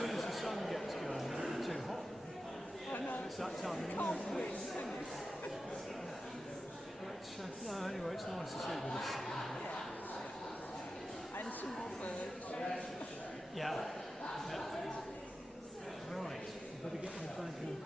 soon as the sun gets going, it's too hot. I know. It's that time of year. Cold wind, isn't it? But, no, anyway, it's nice to see this. And some more birds. Yeah. Right, better get my bag in.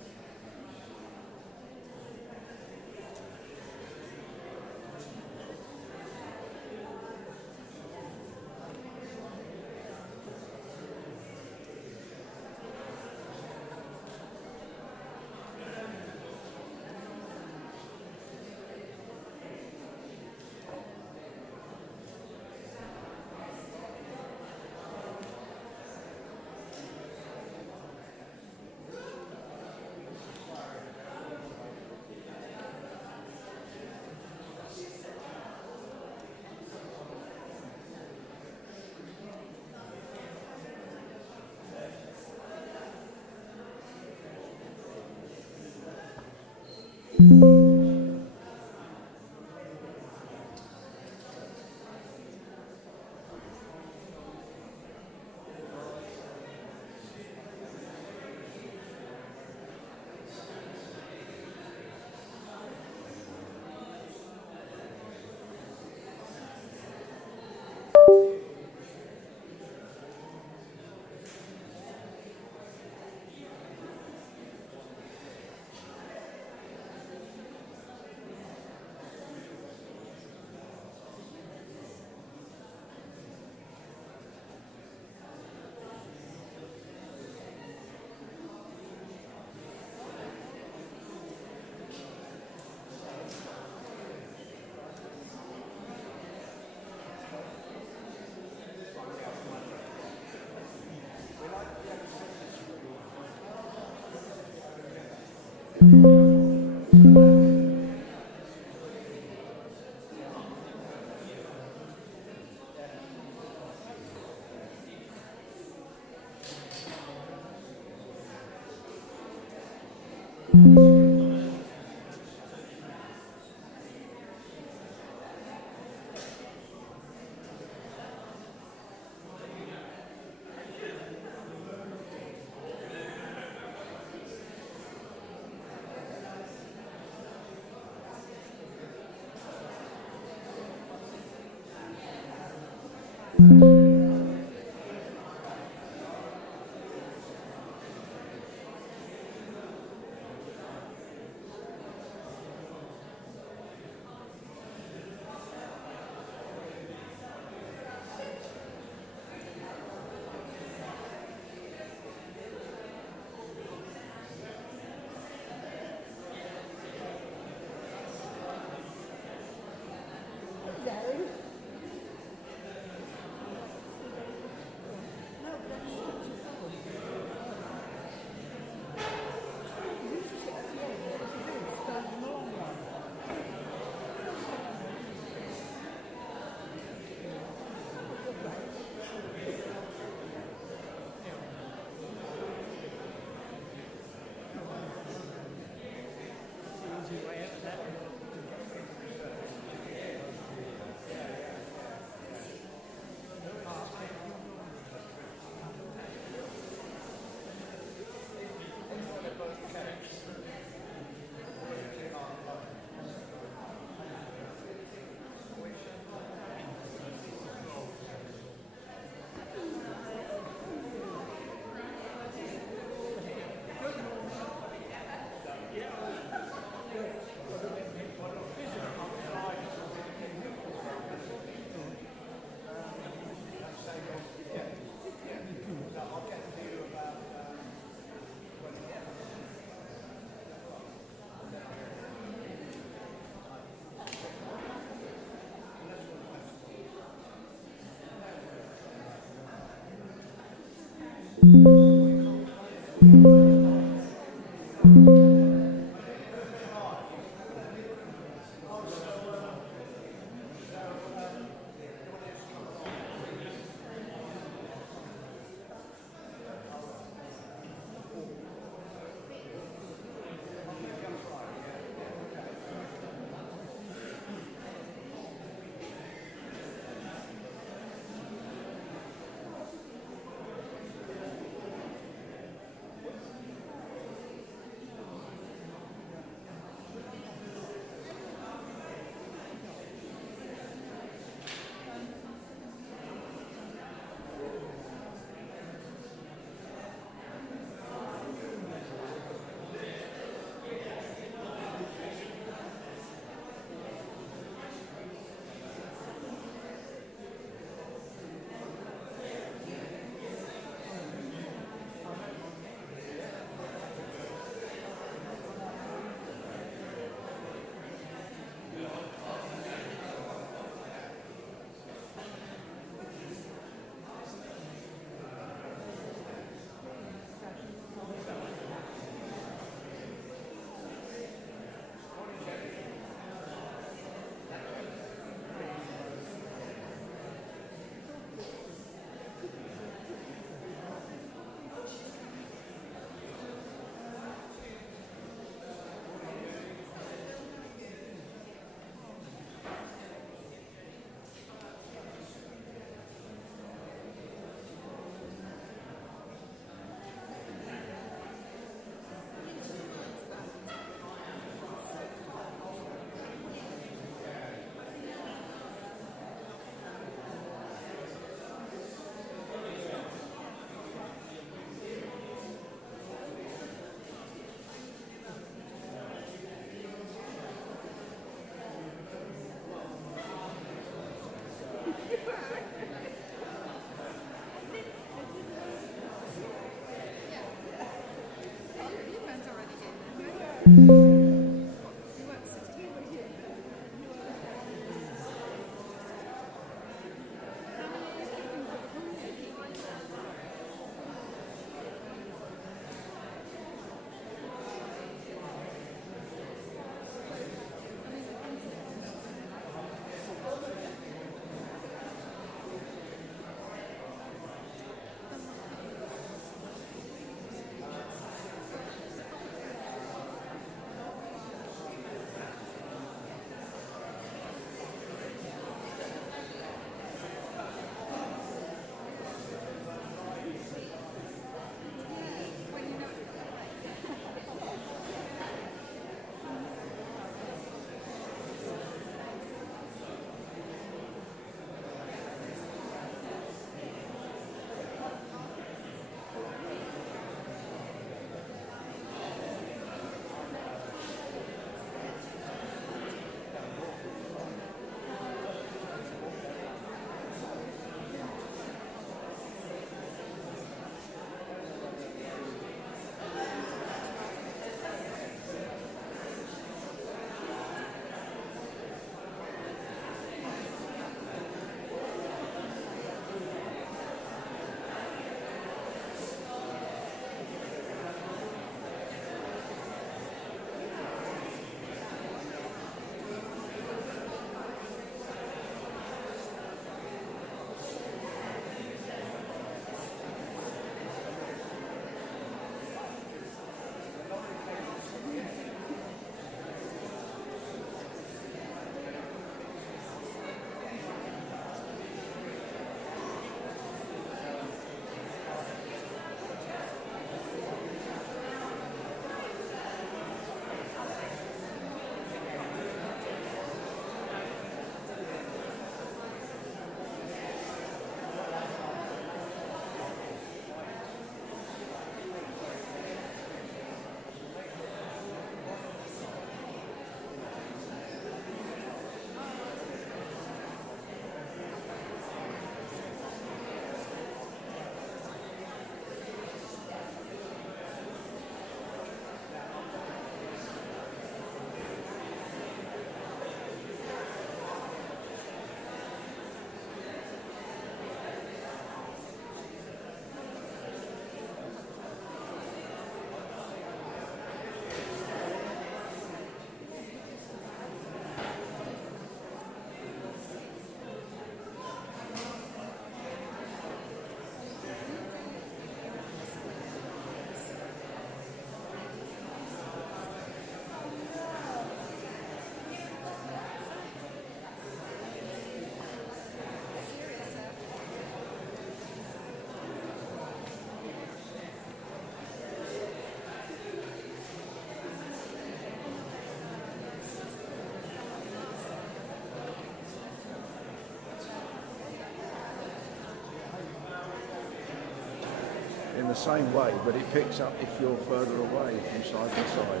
in the same way, but it picks up if you're further away from side to side.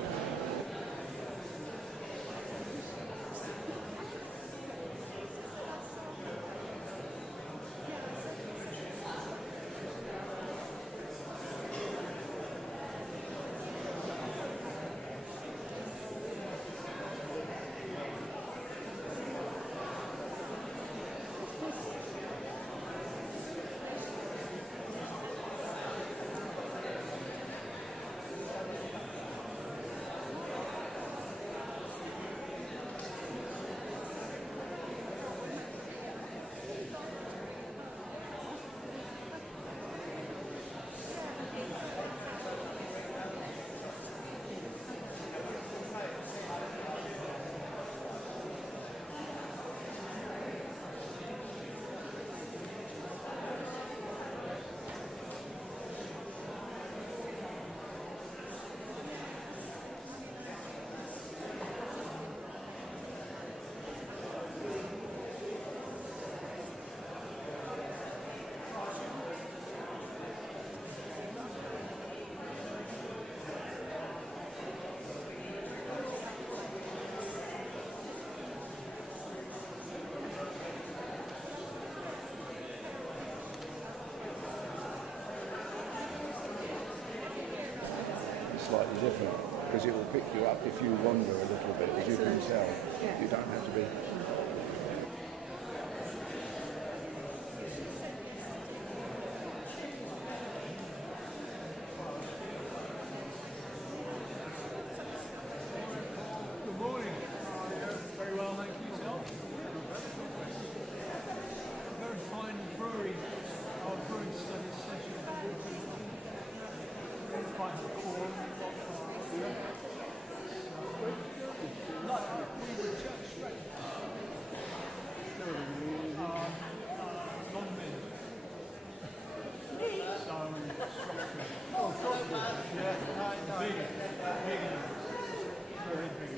Slightly different because it will pick you up if you wander a little bit, as you can tell. You don't have to be. Good morning. Very well, thank you, yourself. Very fine brewery, our brewing study session. Quite a core. Like we were just straight. Non-men. So, yeah, big. Very big.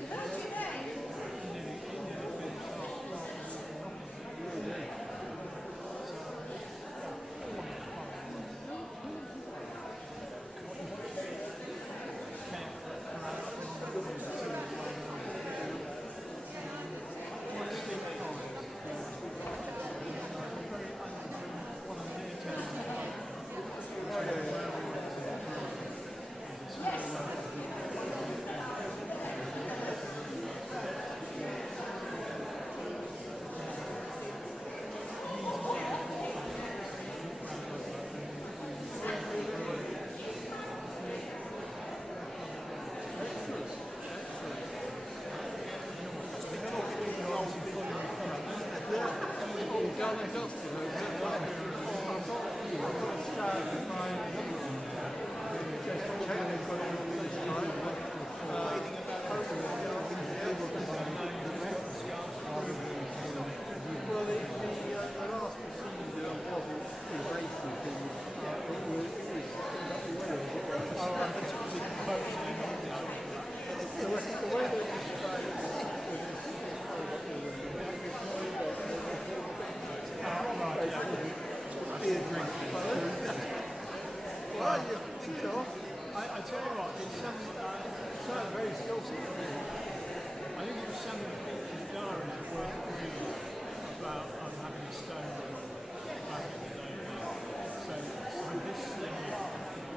I tell you what, it's something very skillful. I think it was some of the pictures diaries that work really about having a stone back in the day. So this thing,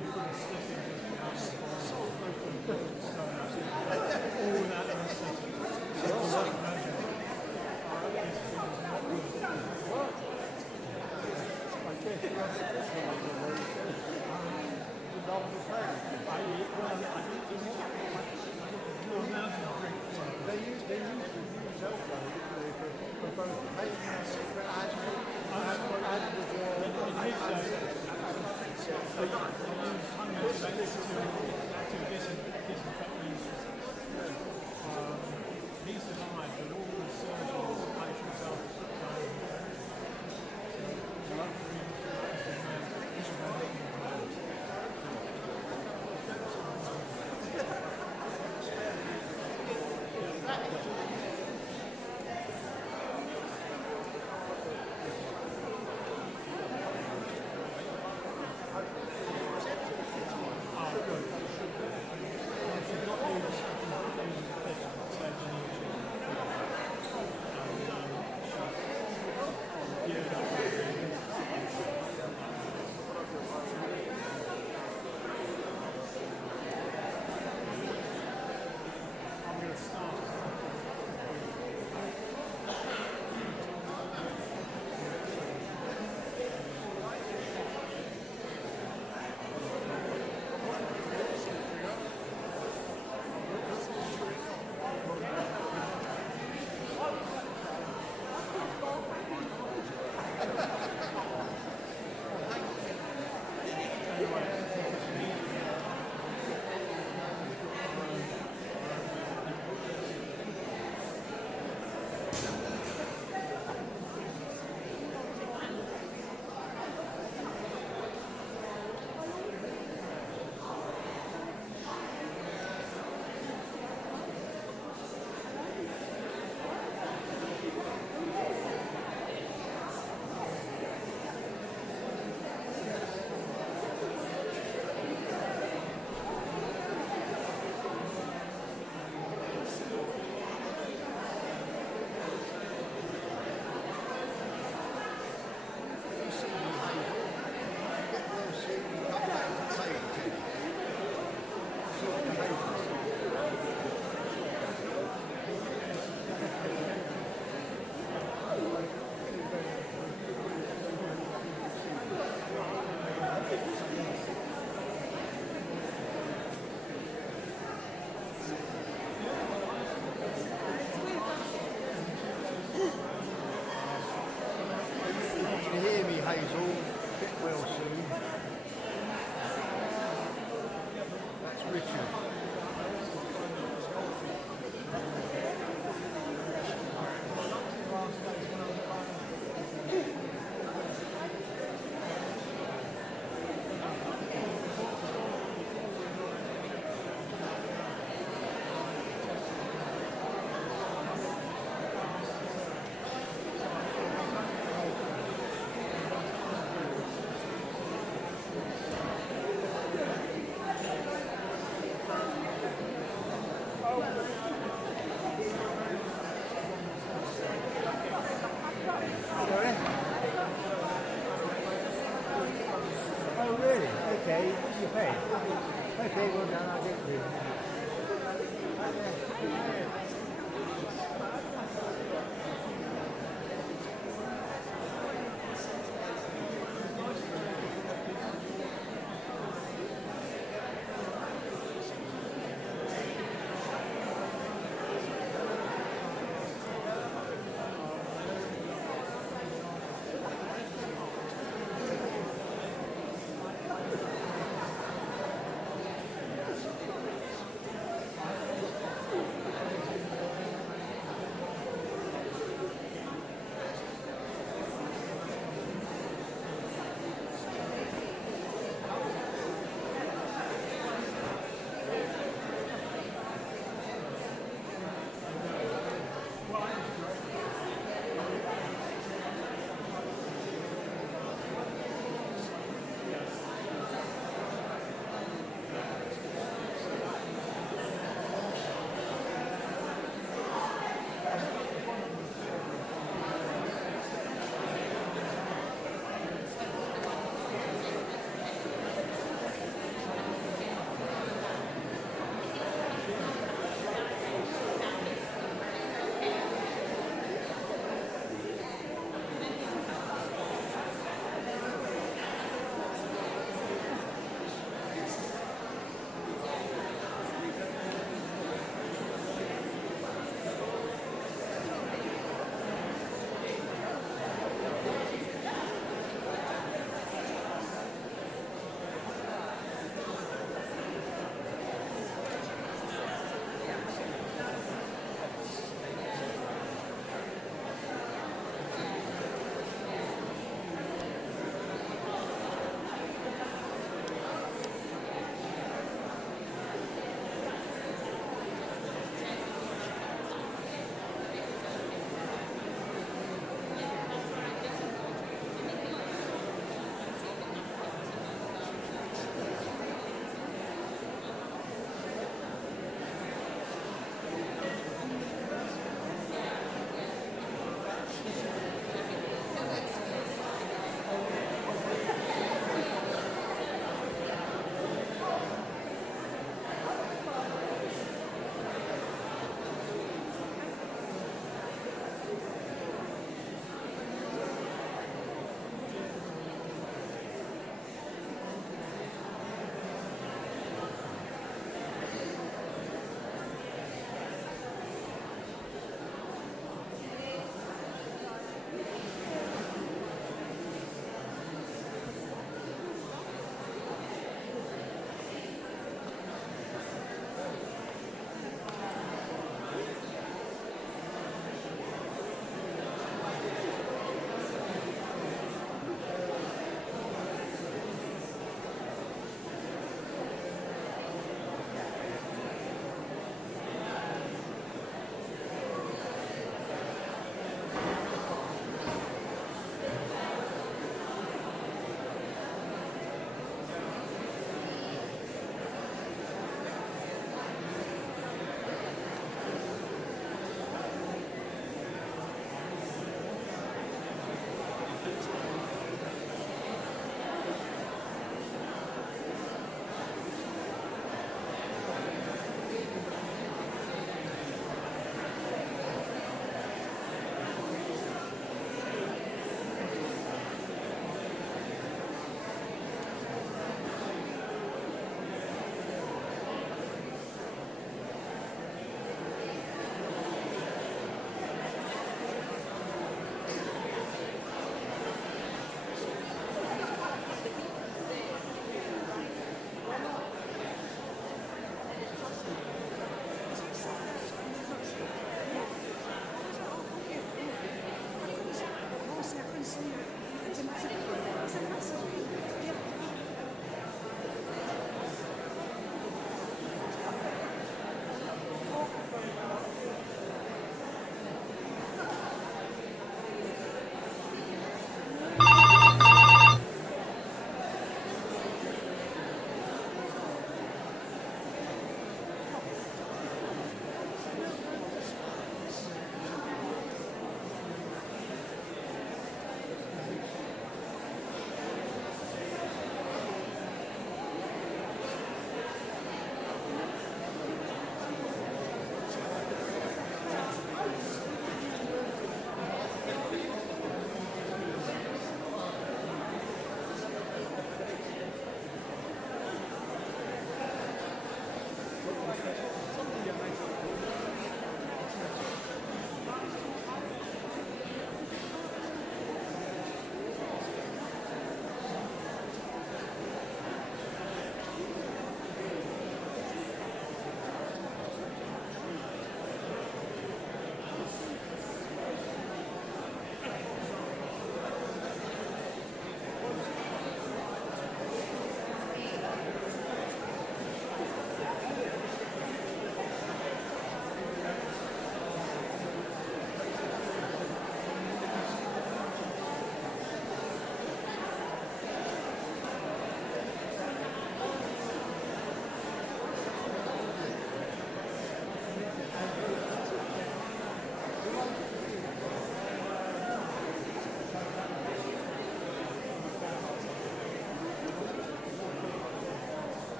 you put a slip in just behind the stone, all that necessity. Richard. Sorry? Oh, really? Okay, you pay. Okay, well done, I'll get you.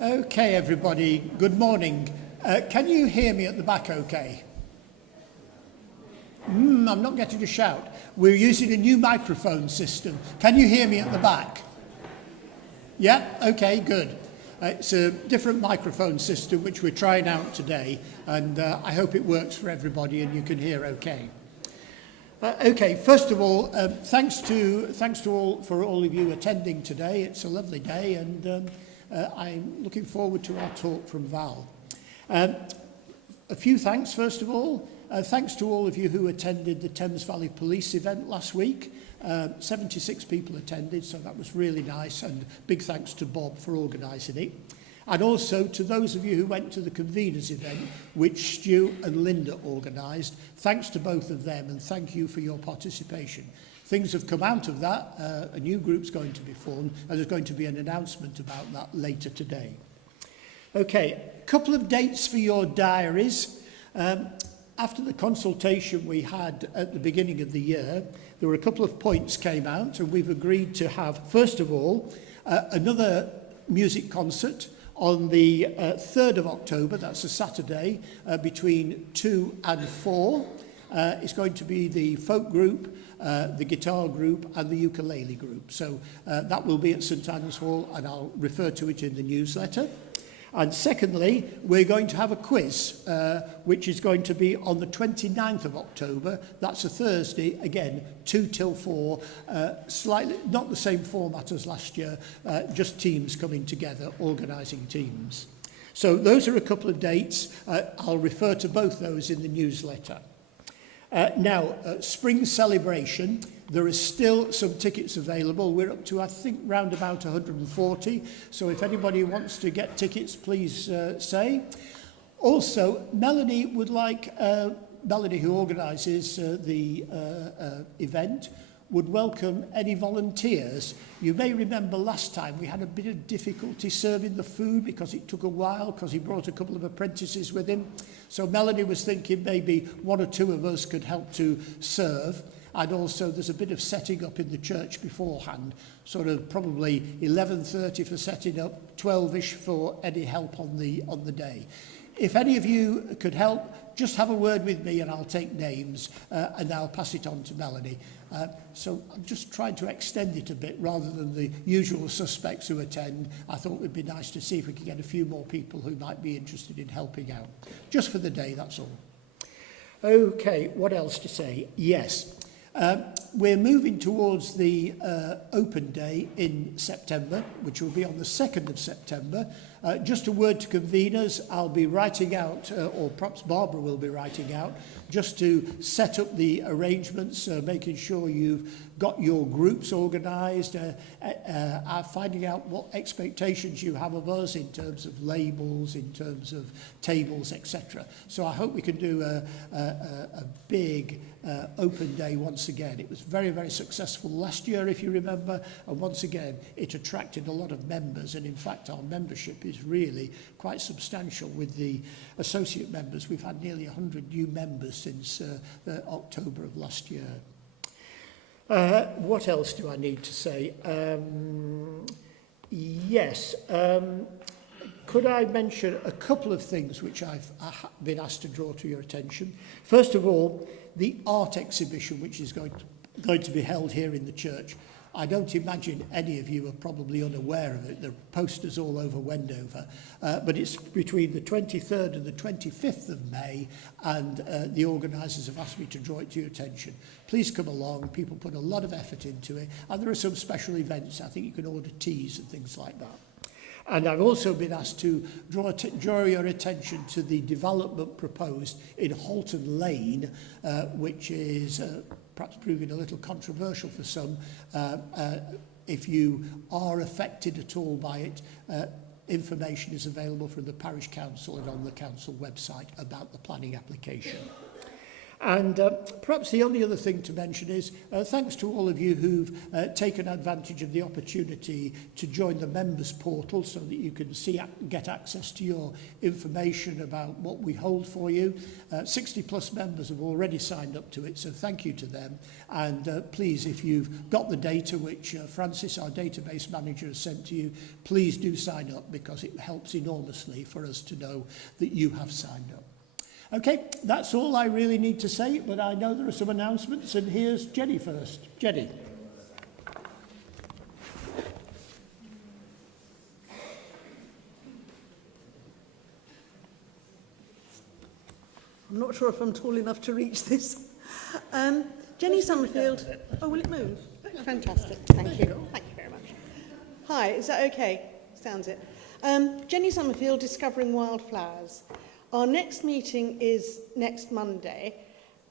Okay, everybody, good morning. Can you hear me at the back okay? I'm not getting a shout. We're using a new microphone system. Can you hear me at the back? Yeah? Okay, good. It's a different microphone system which we're trying out today, and I hope it works for everybody and you can hear okay. Okay, first of all, thanks to all of you attending today. It's a lovely day, and I'm looking forward to our talk from Val. A few thanks, first of all. Thanks to all of you who attended the Thames Valley Police event last week. 76 people attended, so that was really nice, and big thanks to Bob for organising it. And also to those of you who went to the conveners event, which Stu and Linda organised. Thanks to both of them, and thank you for your participation. Things have come out of that. A new group's going to be formed, and there's going to be an announcement about that later today. Okay, a couple of dates for your diaries. After the consultation we had at the beginning of the year, there were a couple of points came out, and we've agreed to have, first of all, another music concert on the 3rd of October, that's a Saturday, between 2 and 4. It's going to be the folk group, the guitar group and the ukulele group. So that will be at St Anne's Hall, and I'll refer to it in the newsletter. And secondly, we're going to have a quiz, which is going to be on the 29th of October. That's a Thursday, again, 2 till 4, slightly not the same format as last year, just teams coming together, organising teams. So those are a couple of dates. I'll refer to both those in the newsletter. Now, spring celebration, there is still some tickets available. We're up to, I think, round about 140. So if anybody wants to get tickets, please say. Also, Melanie would like, Melanie who organises the event, would welcome any volunteers. You may remember last time we had a bit of difficulty serving the food because it took a while, because he brought a couple of apprentices with him. So Melanie was thinking maybe one or two of us could help to serve. And also there's a bit of setting up in the church beforehand, sort of probably 11:30 for setting up, 12ish for any help on the day. If any of you could help, just have a word with me and I'll take names and I'll pass it on to Melanie. So I'm just trying to extend it a bit rather than the usual suspects who attend. I thought it would be nice to see if we could get a few more people who might be interested in helping out. Just for the day, that's all. Okay, what else to say? Yes. We're moving towards the open day in September, which will be on the 2nd of September. Just a word to conveners, I'll be writing out, or perhaps Barbara will be writing out, just to set up the arrangements, making sure you've got your groups organised, finding out what expectations you have of us in terms of labels, in terms of tables, etc. So I hope we can do a big open day once again. It was very, very successful last year, if you remember, and once again it attracted a lot of members, and in fact our membership is really quite substantial. With the associate members, we've had nearly 100 new members since October of last year. What else do I need to say? Yes, could I mention a couple of things which I've been asked to draw to your attention? First of all, the art exhibition which is going to be held here in the church. I don't imagine any of you are probably unaware of it. There are posters all over Wendover. But it's between the 23rd and the 25th of May, and the organisers have asked me to draw it to your attention. Please come along. People put a lot of effort into it. And there are some special events. I think you can order teas and things like that. And I've also been asked to draw your attention to the development proposed in Halton Lane, which is perhaps proving a little controversial for some. If you are affected at all by it, information is available from the parish council and on the council website about the planning application. And perhaps the only other thing to mention is thanks to all of you who've taken advantage of the opportunity to join the members portal so that you can get access to your information about what we hold for you. 60 plus members have already signed up to it, so thank you to them. And please, if you've got the data which Francis, our database manager, has sent to you, please do sign up because it helps enormously for us to know that you have signed up. Okay, that's all I really need to say, but I know there are some announcements, and here's Jenny first. Jenny. I'm not sure if I'm tall enough to reach this. Jenny Summerfield. Oh, will it move? Fantastic. Thank you. Thank you very much. Hi, is that okay? Sounds it. Jenny Summerfield, Discovering Wildflowers. Our next meeting is next Monday,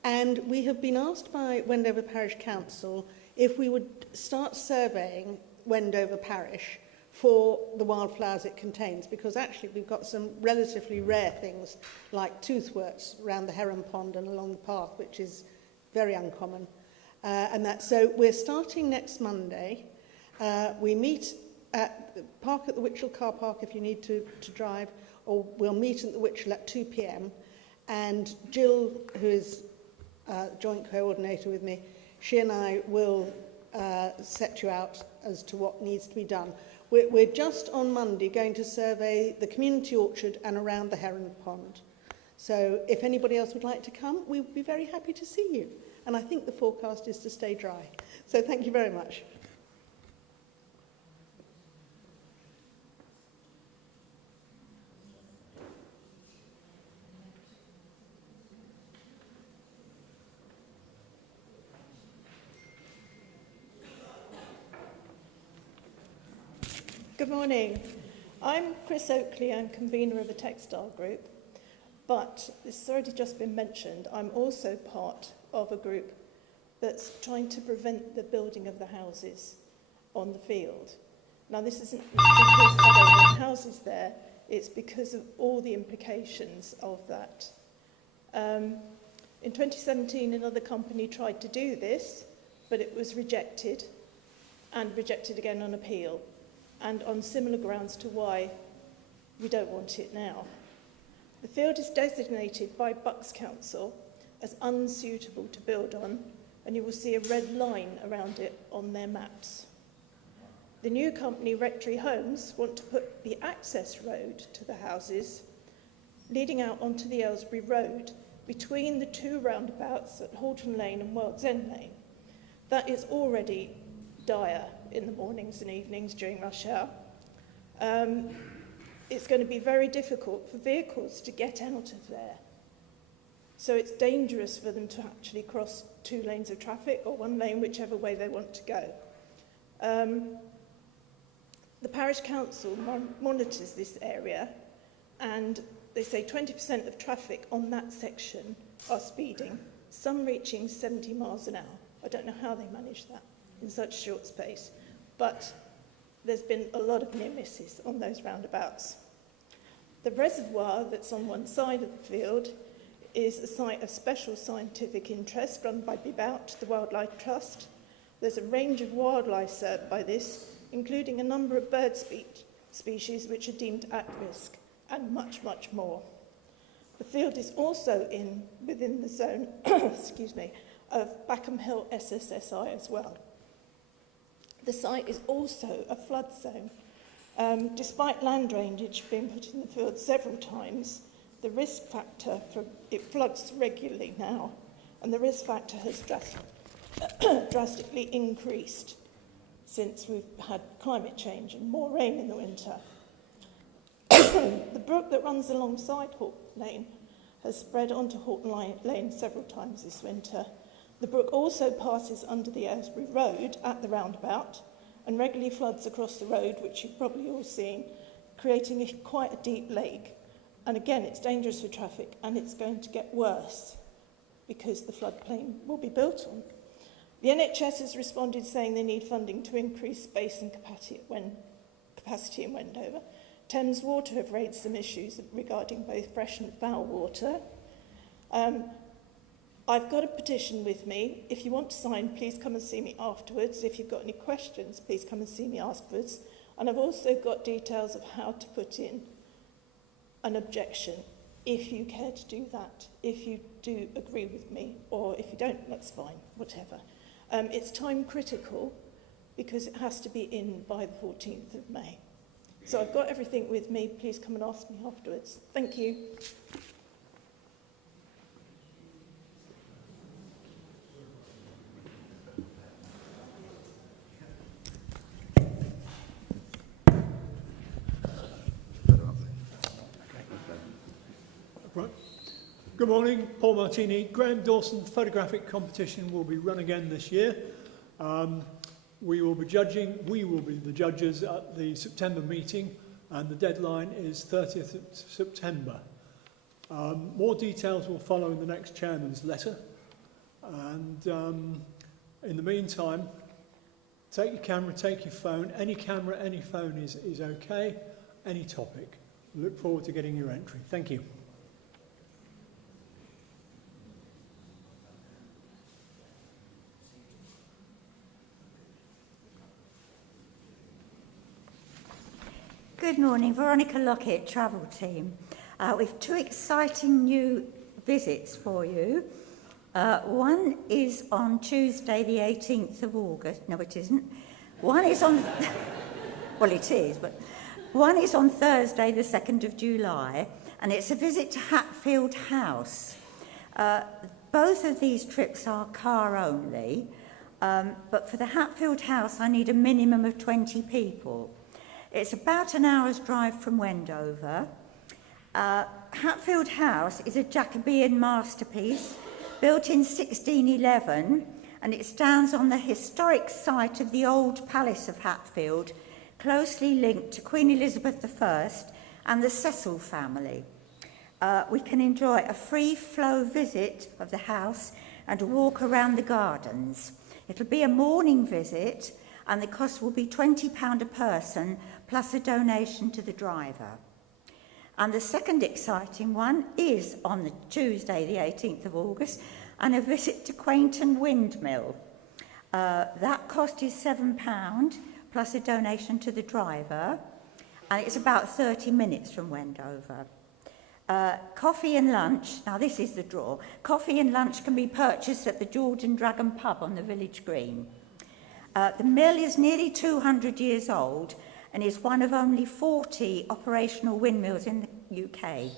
and we have been asked by Wendover Parish Council if we would start surveying Wendover Parish for the wildflowers it contains, because actually we've got some relatively rare things like toothworts around the Heron Pond and along the path, which is very uncommon. So we're starting next Monday. We meet at the park at the Witchell car park if you need to drive, or we'll meet at the Witchell at 2 p.m. And Jill, who is joint coordinator with me, she and I will set you out as to what needs to be done. We're just on Monday going to survey the community orchard and around the Heron Pond. So if anybody else would like to come, we would be very happy to see you. And I think the forecast is to stay dry. So thank you very much. Good morning. I'm Chris Oakley. I'm convener of a textile group, but this has already just been mentioned. I'm also part of a group that's trying to prevent the building of the houses on the field. Now, this isn't because there are houses there, it's because of all the implications of that. In 2017, another company tried to do this, but it was rejected, and rejected again on appeal, and on similar grounds to why we don't want it now. The field is designated by Bucks Council as unsuitable to build on, and you will see a red line around it on their maps. The new company, Rectory Homes, want to put the access road to the houses leading out onto the Aylesbury Road between the two roundabouts at Horton Lane and World's End Lane. That is already dire in the mornings and evenings during rush hour. It's going to be very difficult for vehicles to get out of there. So it's dangerous for them to actually cross two lanes of traffic or one lane, whichever way they want to go. The parish council monitors this area, and they say 20% of traffic on that section are speeding, some reaching 70 miles an hour. I don't know how they manage that in such short space, but there's been a lot of near misses on those roundabouts. The reservoir that's on one side of the field is a site of special scientific interest run by Bibout, the Wildlife Trust. There's a range of wildlife served by this, including a number of bird species which are deemed at risk, and much, much more. The field is also within the zone excuse me, of Backham Hill SSSI as well. The site is also a flood zone. Despite land drainage being put in the field several times, the risk factor it floods regularly now, and the risk factor has drastically increased since we've had climate change and more rain in the winter. The brook that runs alongside Horton Lane has spread onto Horton Lane several times this winter. The brook also passes under the Aylesbury Road at the roundabout and regularly floods across the road, which you've probably all seen, creating quite a deep lake. And again, it's dangerous for traffic, and it's going to get worse because the floodplain will be built on. The NHS has responded saying they need funding to increase space and capacity in Wendover. Thames Water have raised some issues regarding both fresh and foul water. I've got a petition with me. If you want to sign, please come and see me afterwards. If you've got any questions, please come and see me afterwards. And I've also got details of how to put in an objection, if you care to do that, if you do agree with me, or if you don't, that's fine, whatever. It's time critical because it has to be in by the 14th of May. So I've got everything with me. Please come and ask me afterwards. Thank you. Right. Good morning, Paul Martini. Graham Dawson photographic competition will be run again this year. We will be the judges at the September meeting, and the deadline is 30th of September. More details will follow in the next chairman's letter. And in the meantime, take your camera, take your phone. Any camera, any phone is okay. Any topic. Look forward to getting your entry. Thank you. Good morning, Veronica Lockett, travel team. We've two exciting new visits for you. One is on Tuesday, the 18th of August. No, it isn't. One is on, well, it is, but one is on Thursday, the 2nd of July, and it's a visit to Hatfield House. Both of these trips are car only, but for the Hatfield House, I need a minimum of 20 people. It's about an hour's drive from Wendover. Hatfield House is a Jacobean masterpiece built in 1611, and it stands on the historic site of the old Palace of Hatfield, closely linked to Queen Elizabeth I and the Cecil family. We can enjoy a free-flow visit of the house and a walk around the gardens. It'll be a morning visit, and the cost will be £20 a person, plus a donation to the driver. And the second exciting one is on the Tuesday, the 18th of August, and a visit to Quainton Windmill. That cost is £7, plus a donation to the driver, and it's about 30 minutes from Wendover. Coffee and lunch, now this is the draw, coffee and lunch can be purchased at the George and Dragon pub on the village green. The mill is nearly 200 years old and is one of only 40 operational windmills in the UK.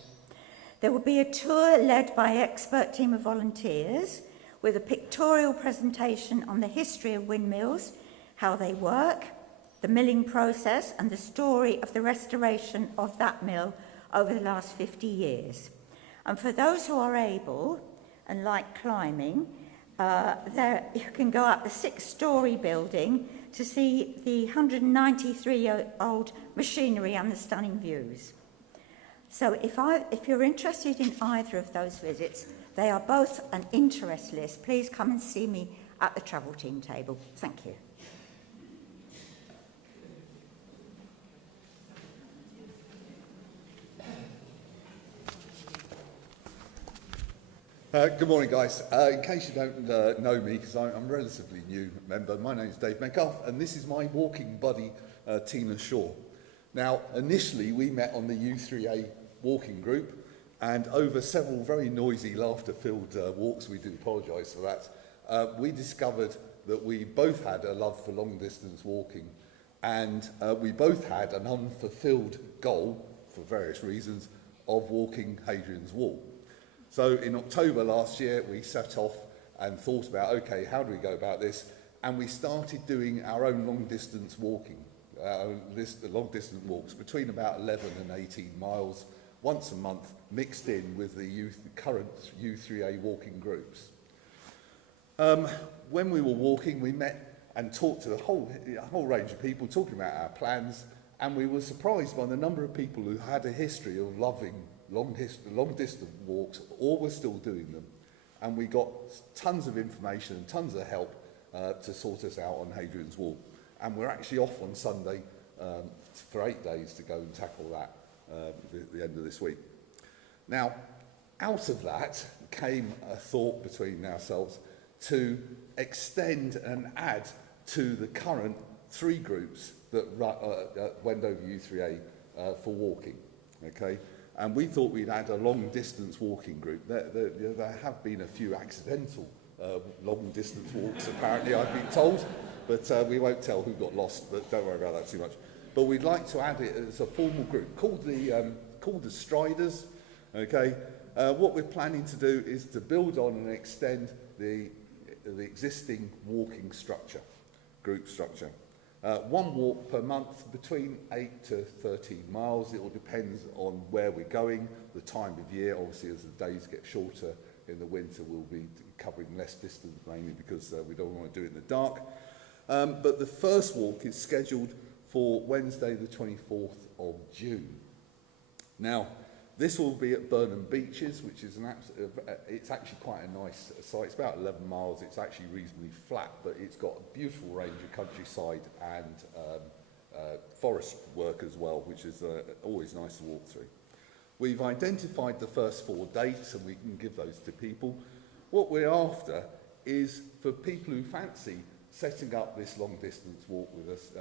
There will be a tour led by an expert team of volunteers with a pictorial presentation on the history of windmills, how they work, the milling process, and the story of the restoration of that mill over the last 50 years. And for those who are able and like climbing, you can go up the 6-storey building to see the 193-year-old machinery and the stunning views. So if you're interested in either of those visits, they are both an interest list. Please come and see me at the travel team table. Thank you. Good morning, guys. In case you don't know me, because I'm a relatively new member, my name is Dave Metcalf, and this is my walking buddy, Tina Shaw. Now, initially, we met on the U3A walking group, and over several very noisy, laughter-filled walks, we do apologise for that, we discovered that we both had a love for long-distance walking, and we both had an unfulfilled goal, for various reasons, of walking Hadrian's Wall. So in October last year, we set off and thought about, okay, how do we go about this? And we started doing our own long-distance walking, long-distance walks between about 11 and 18 miles, once a month, mixed in with the current U3A walking groups. When we were walking, we met and talked to a whole range of people, talking about our plans, and we were surprised by the number of people who had a history of loving long-distance walks, or were still doing them. And we got tons of information and tons of help to sort us out on Hadrian's Wall. And we're actually off on Sunday for 8 days to go and tackle that at the end of this week. Now, out of that came a thought between ourselves to extend and add to the current 3 groups that went over U3A for walking, okay? And we thought we'd add a long-distance walking group. There have been a few accidental long-distance walks, apparently, I've been told, but we won't tell who got lost, but don't worry about that too much. But we'd like to add it as a formal group called the Striders, okay? What we're planning to do is to build on and extend the existing walking structure, group structure. 1 walk per month, between 8 to 13 miles. It all depends on where we're going, the time of year. Obviously, as the days get shorter in the winter, we'll be covering less distance, mainly because we don't want to do it in the dark. But the first walk is scheduled for Wednesday, the 24th of June. Now, this will be at Burnham Beaches, which is it's actually quite a nice site. It's about 11 miles. It's actually reasonably flat, but it's got a beautiful range of countryside and forest work as well, which is always nice to walk through. We've identified the first 4 dates, and we can give those to people. What we're after is for people who fancy setting up this long-distance walk with us,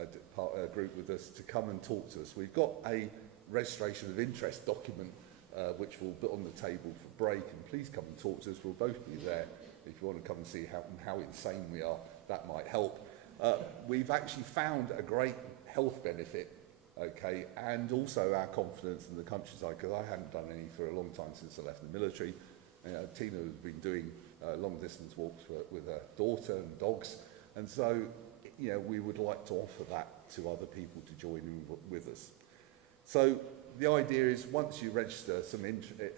group with us, to come and talk to us. We've got a registration of interest document which we'll put on the table for break, and please come and talk to us. We'll both be there if you want to come and see how insane we are. That might help. We've actually found a great health benefit, okay, and also our confidence in the countryside, because I hadn't done any for a long time since I left the military. Tina has been doing long distance walks with her daughter and dogs, and so we would like to offer that to other people to join in with us. So the idea is, once you register some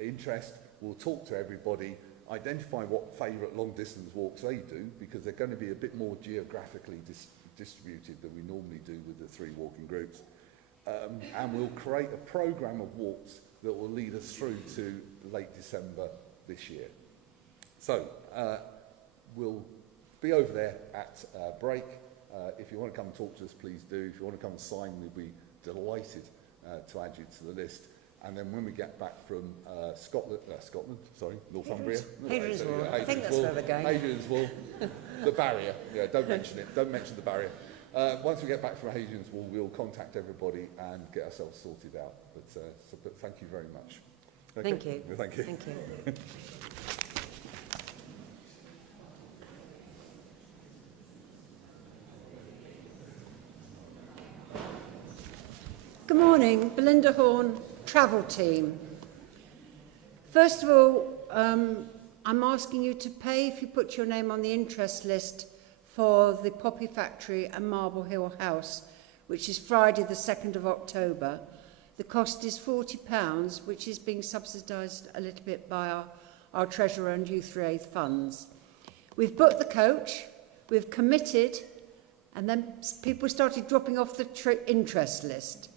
interest, we'll talk to everybody, identify what favourite long-distance walks they do, because they're going to be a bit more geographically distributed than we normally do with the 3 walking groups. And we'll create a programme of walks that will lead us through to late December this year. So we'll be over there at break. If you want to come and talk to us, please do. If you want to come and sign, we'll be delighted to add you to the list. And then when we get back from Northumbria. Hadrian's Wall. I think that's where we're going. Hadrian's Wall. The barrier. Yeah, don't mention it. Don't mention the barrier. Once we get back from Hadrian's Wall, we'll contact everybody and get ourselves sorted out. But thank you very much. Okay? Thank you. Thank you. Thank you. Good morning, Belinda Horn, travel team. First of all, I'm asking you to pay if you put your name on the interest list for the Poppy Factory and Marble Hill House, which is Friday the 2nd of October. The cost is £40, which is being subsidised a little bit by our Treasurer and U3A funds. We've booked the coach, we've committed, and then people started dropping off the interest list.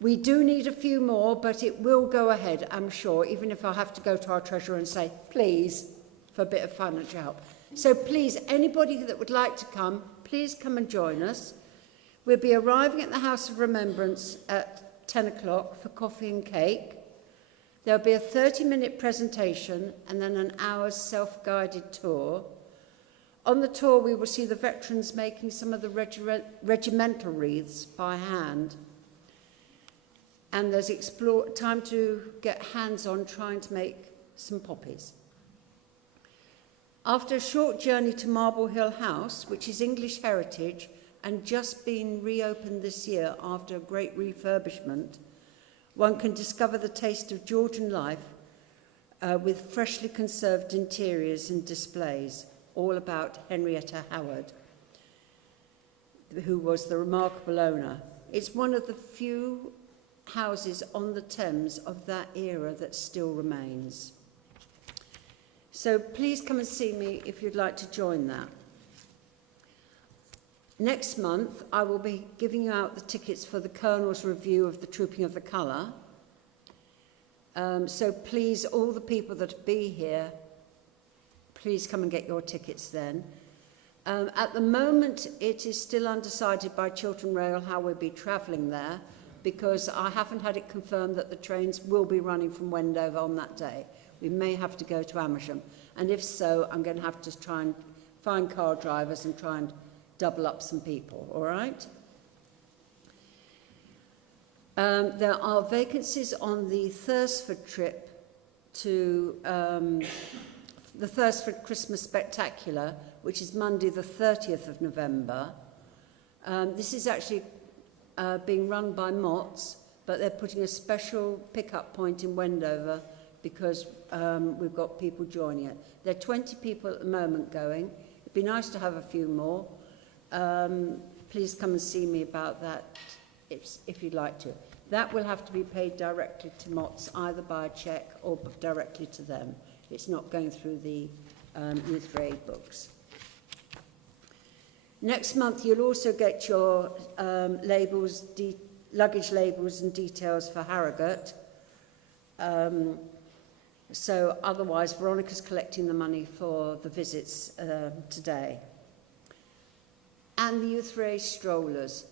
We do need a few more, but it will go ahead, I'm sure, even if I have to go to our Treasurer and say, please, for a bit of financial help. So please, anybody that would like to come, please come and join us. We'll be arriving at the House of Remembrance at 10 o'clock for coffee and cake. There'll be a 30-minute presentation and then an hour's self-guided tour. On the tour, we will see the veterans making some of the regimental wreaths by hand. And there's time to get hands-on trying to make some poppies. After a short journey to Marble Hill House, which is English heritage and just been reopened this year after a great refurbishment, one can discover the taste of Georgian life with freshly conserved interiors and displays, all about Henrietta Howard, who was the remarkable owner. It's one of the few houses on the Thames of that era that still remains. So please come and see me if you'd like to join that. Next month, I will be giving out the tickets for the Colonel's review of the Trooping of the Colour. So please, all the people that be here, please come and get your tickets then. At the moment, it is still undecided by Chiltern Rail how we'll be travelling there, because I haven't had it confirmed that the trains will be running from Wendover on that day. we may have to go to Amersham. And if so, I'm going to have to try and find car drivers and try and double up some people, all right? There are vacancies on the Thursford trip to the Thursford Christmas Spectacular, which is Monday the 30th of November. This is actually being run by Mott's, but they're putting a special pickup point in Wendover because we've got people joining it. There are 20 people at the moment going. It'd be nice to have a few more. Please come and see me about that if you'd like to. That will have to be paid directly to Mott's, either by a cheque or directly to them. It's not going through the U3A books. Next month, you'll also get your luggage labels and details for Harrogate. So otherwise, Veronica's collecting the money for the visits today. And the U3A strollers.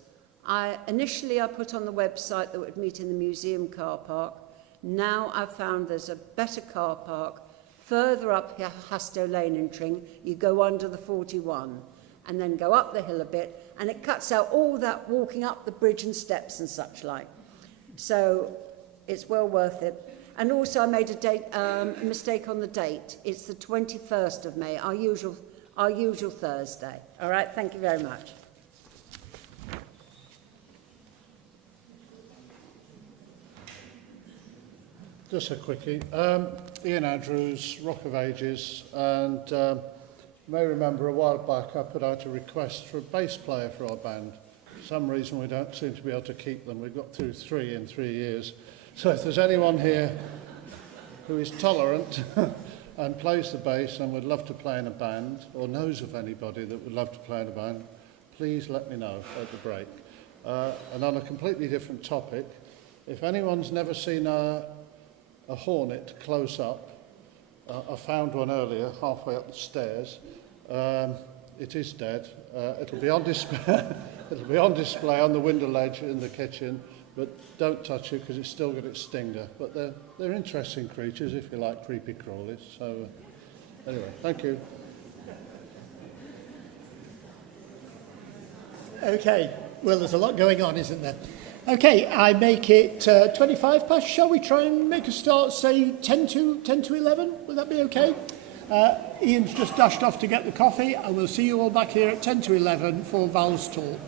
Initially, I put on the website that would meet in the museum car park. Now I've found there's a better car park further up Hastow Lane in Tring. You go under the 41 and then go up the hill a bit, and it cuts out all that walking up the bridge and steps and such like. So it's well worth it. And also I made a mistake on the date. It's the 21st of May, our usual Thursday. All right, thank you very much. Just a quickie. Ian Andrews, Rock of Ages, and you may remember a while back I put out a request for a bass player for our band. For some reason we don't seem to be able to keep them. We've got through 3 in 3 years. So if there's anyone here who is tolerant and plays the bass and would love to play in a band, or knows of anybody that would love to play in a band, please let me know at the break. And on a completely different topic, if anyone's never seen a hornet close up, I found one earlier halfway up the stairs. It is dead. It'll be on display. It'll be on display on the window ledge in the kitchen, but don't touch it because it's still got its stinger. But they're interesting creatures if you like creepy crawlies. So anyway, thank you. Okay, well, there's a lot going on, isn't there? Okay, I make it 25 past. Shall we try and make a start, say 10 to 11? Would that be okay? Ian's just dashed off to get the coffee, and we'll see you all back here at 10 to 11 for Val's talk.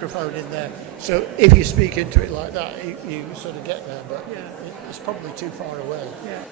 microphone in there. So if you speak into it like that, you sort of get there, but it's probably too far away. Yeah.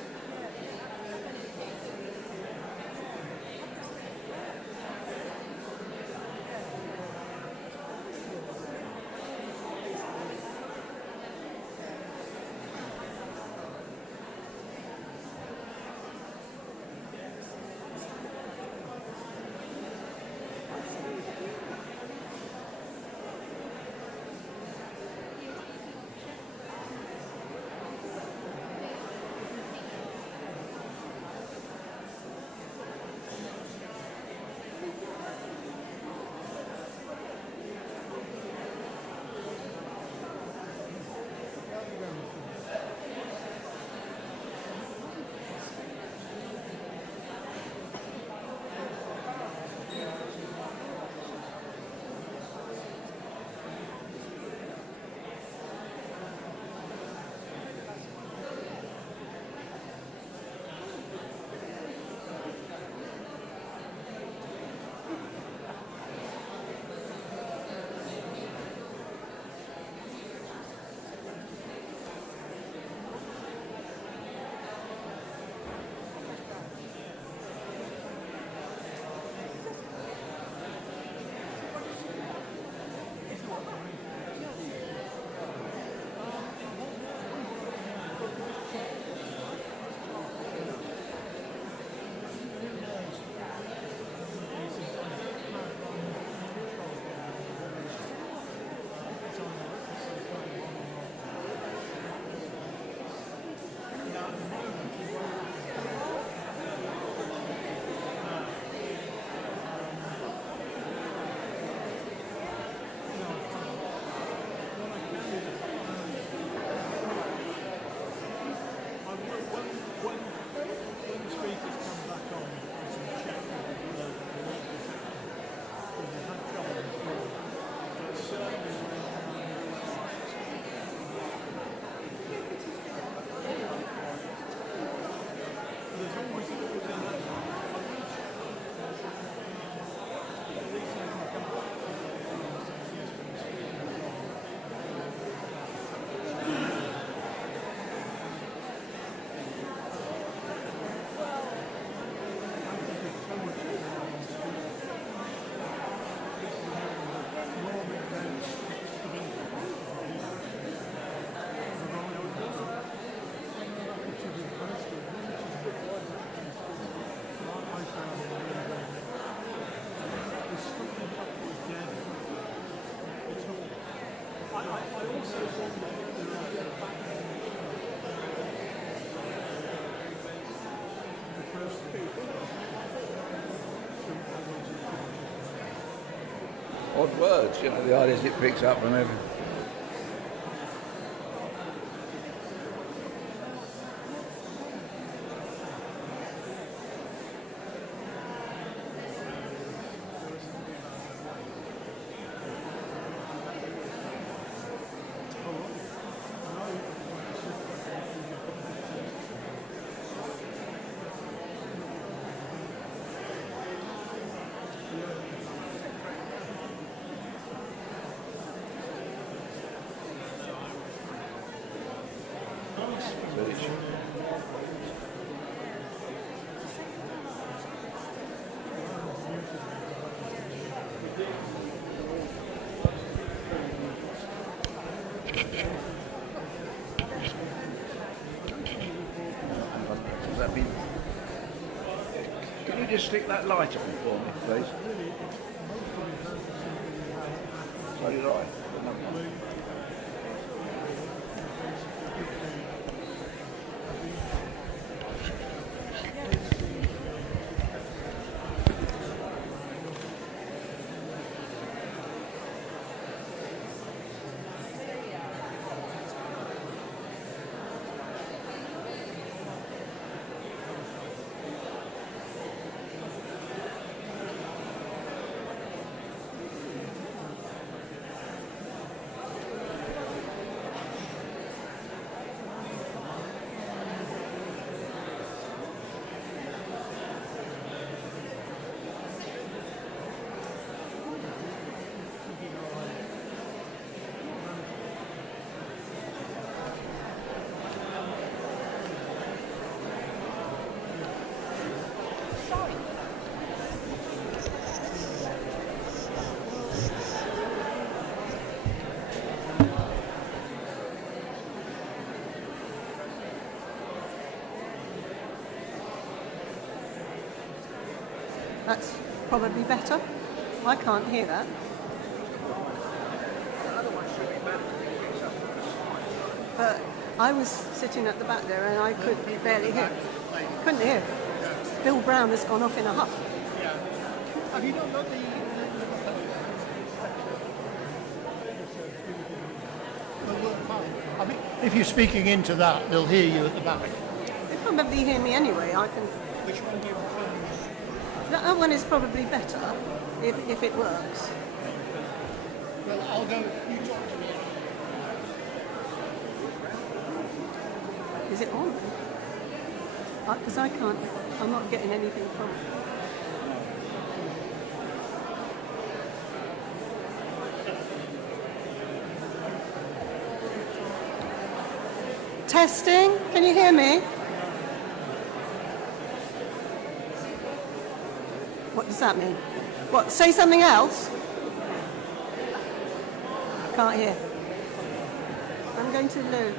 Odd words, you know, the ideas it picks up from everything. Does that mean? Can you just stick that light on for me, please? So did I. That's probably better. I can't hear that. But I was sitting at the back there and I could barely hear. Couldn't hear. Bill Brown has gone off in a huff. Have you not got the I mean, if you're speaking into that, they'll hear you at the back. They probably hear me anyway. I can. Which one do you prefer? That one is probably better if it works. Well, I'll go. You talk to me. Is it on? Because I can't. I'm not getting anything from it. Testing. Can you hear me? What does that mean? What? Say something else? Can't hear. I'm going to Lou.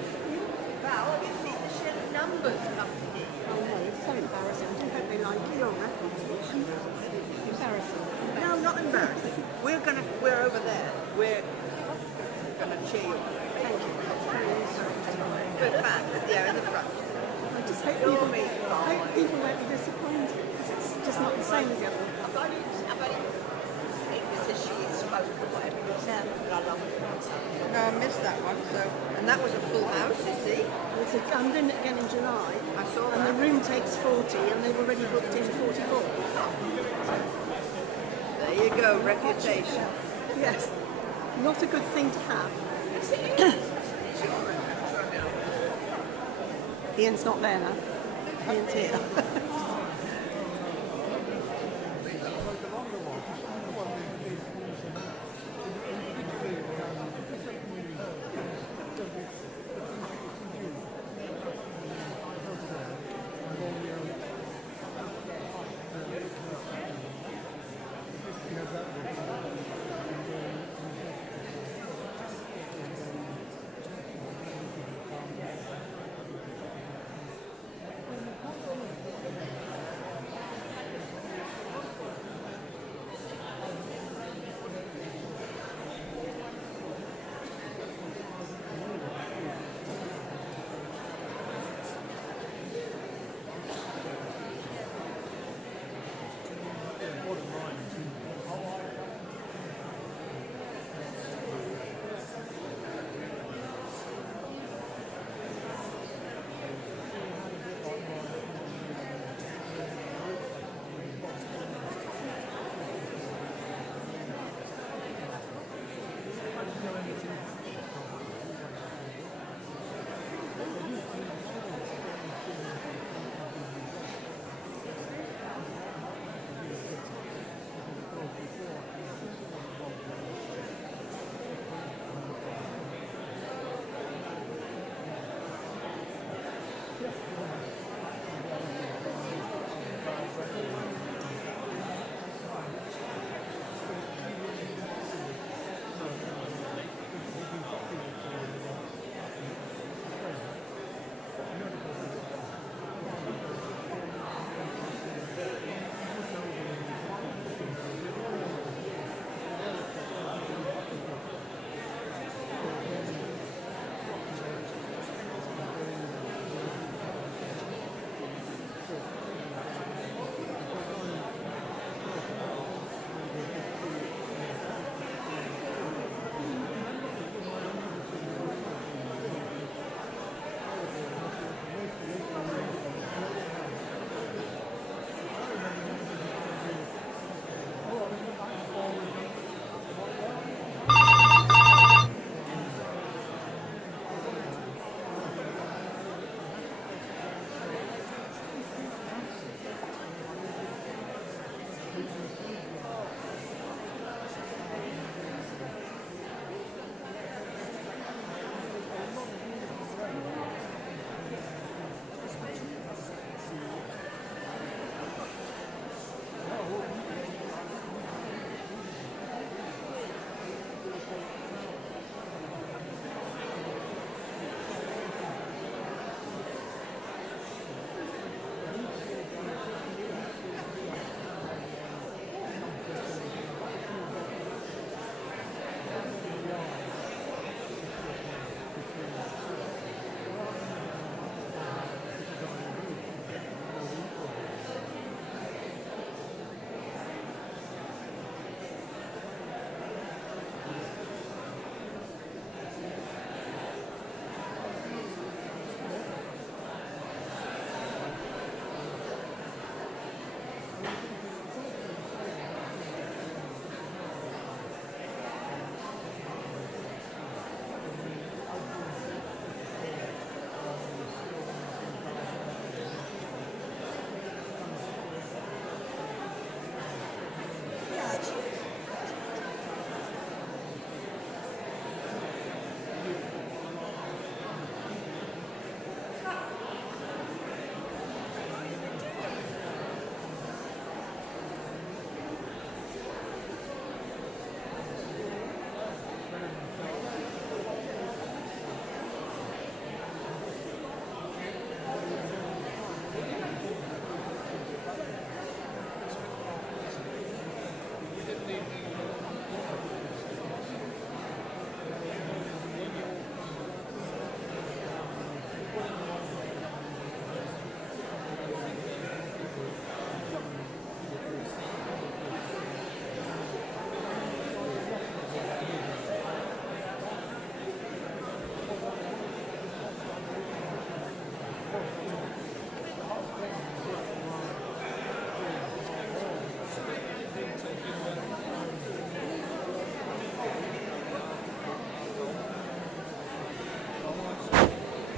Val, have you seen the Shell Numbers Company? Oh no, it's so embarrassing. I don't hope they like you on that competition. Embarrassing. No, not embarrassing. We're over there. We're gonna cheer you on. Thank you. We're fans. Yeah, in the front. I just hope people won't be disappointed because it's just not the same as the other one. I've only it was a she spoke or whatever you said, but I love it. No, I missed that one. So, and that was a full house, you see. I'm doing it again in July. I saw and that. the room takes 40 and they've already booked in 44. There you go, reputation. Yes, not a good thing to have. Ian's not there now. Ian's here.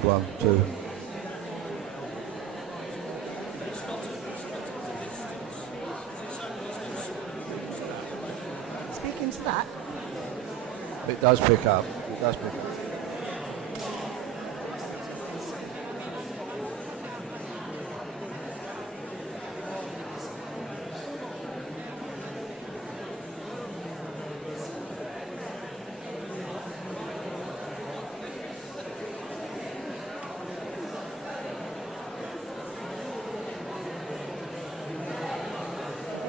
1, 2. Speaking to that. It does pick up. It does pick up.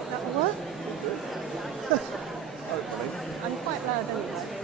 That will work? I'm quite loud anyway.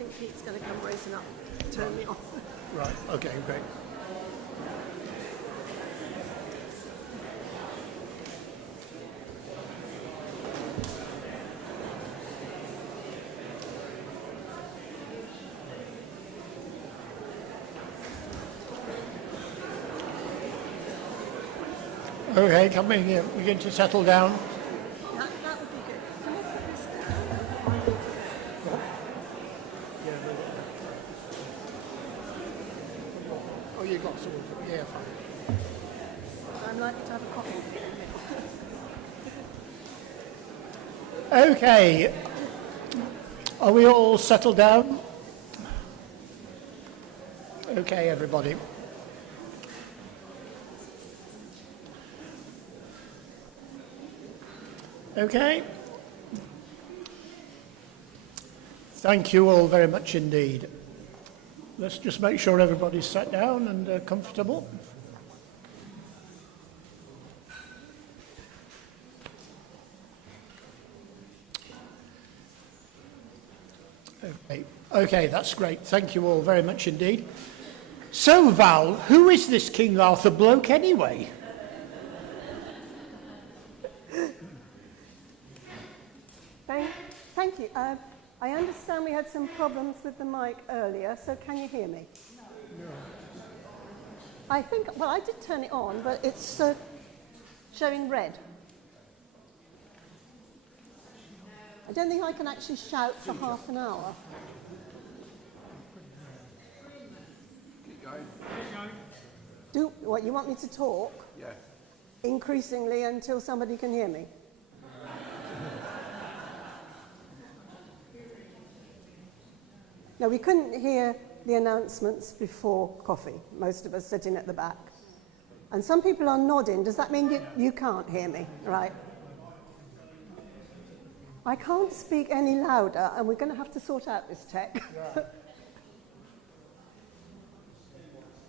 think Pete's going to come racing up to turn me off. Right, okay, great. Okay, can we begin to settle down? That would be good. Can I put this down? Oh, you got some? Yeah, fine. I'm likely to have a coffee. Okay, are we all settled down? Okay, everybody. Okay. Thank you all very much indeed. Let's just make sure everybody's sat down and comfortable. Okay, that's great. Thank you all very much indeed. So, Val, who is this King Arthur bloke anyway? Thank you. I understand we had some problems with the mic earlier, so can you hear me? No. I think, well, I did turn it on, but it's showing red. I don't think I can actually shout for half an hour. Keep going. What, you want me to talk? Yeah. Increasingly until somebody can hear me? No, we couldn't hear the announcements before coffee, most of us sitting at the back. And some people are nodding. Does that mean you can't hear me? Right. I can't speak any louder, and we're going to have to sort out this tech. Right.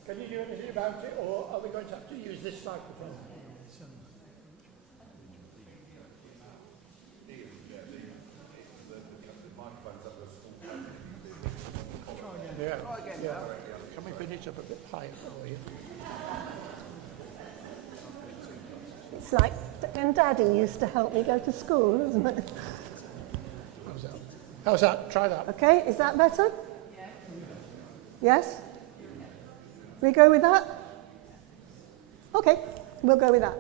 Can you do anything about it, or are we going to have to use this microphone? Yeah. Yeah. Can we bring it up a bit higher for you? It's like when Daddy used to help me go to school, isn't it? How's that? How's that? Try that. Okay, is that better? Yeah. Yes? We go with that? Okay, we'll go with that.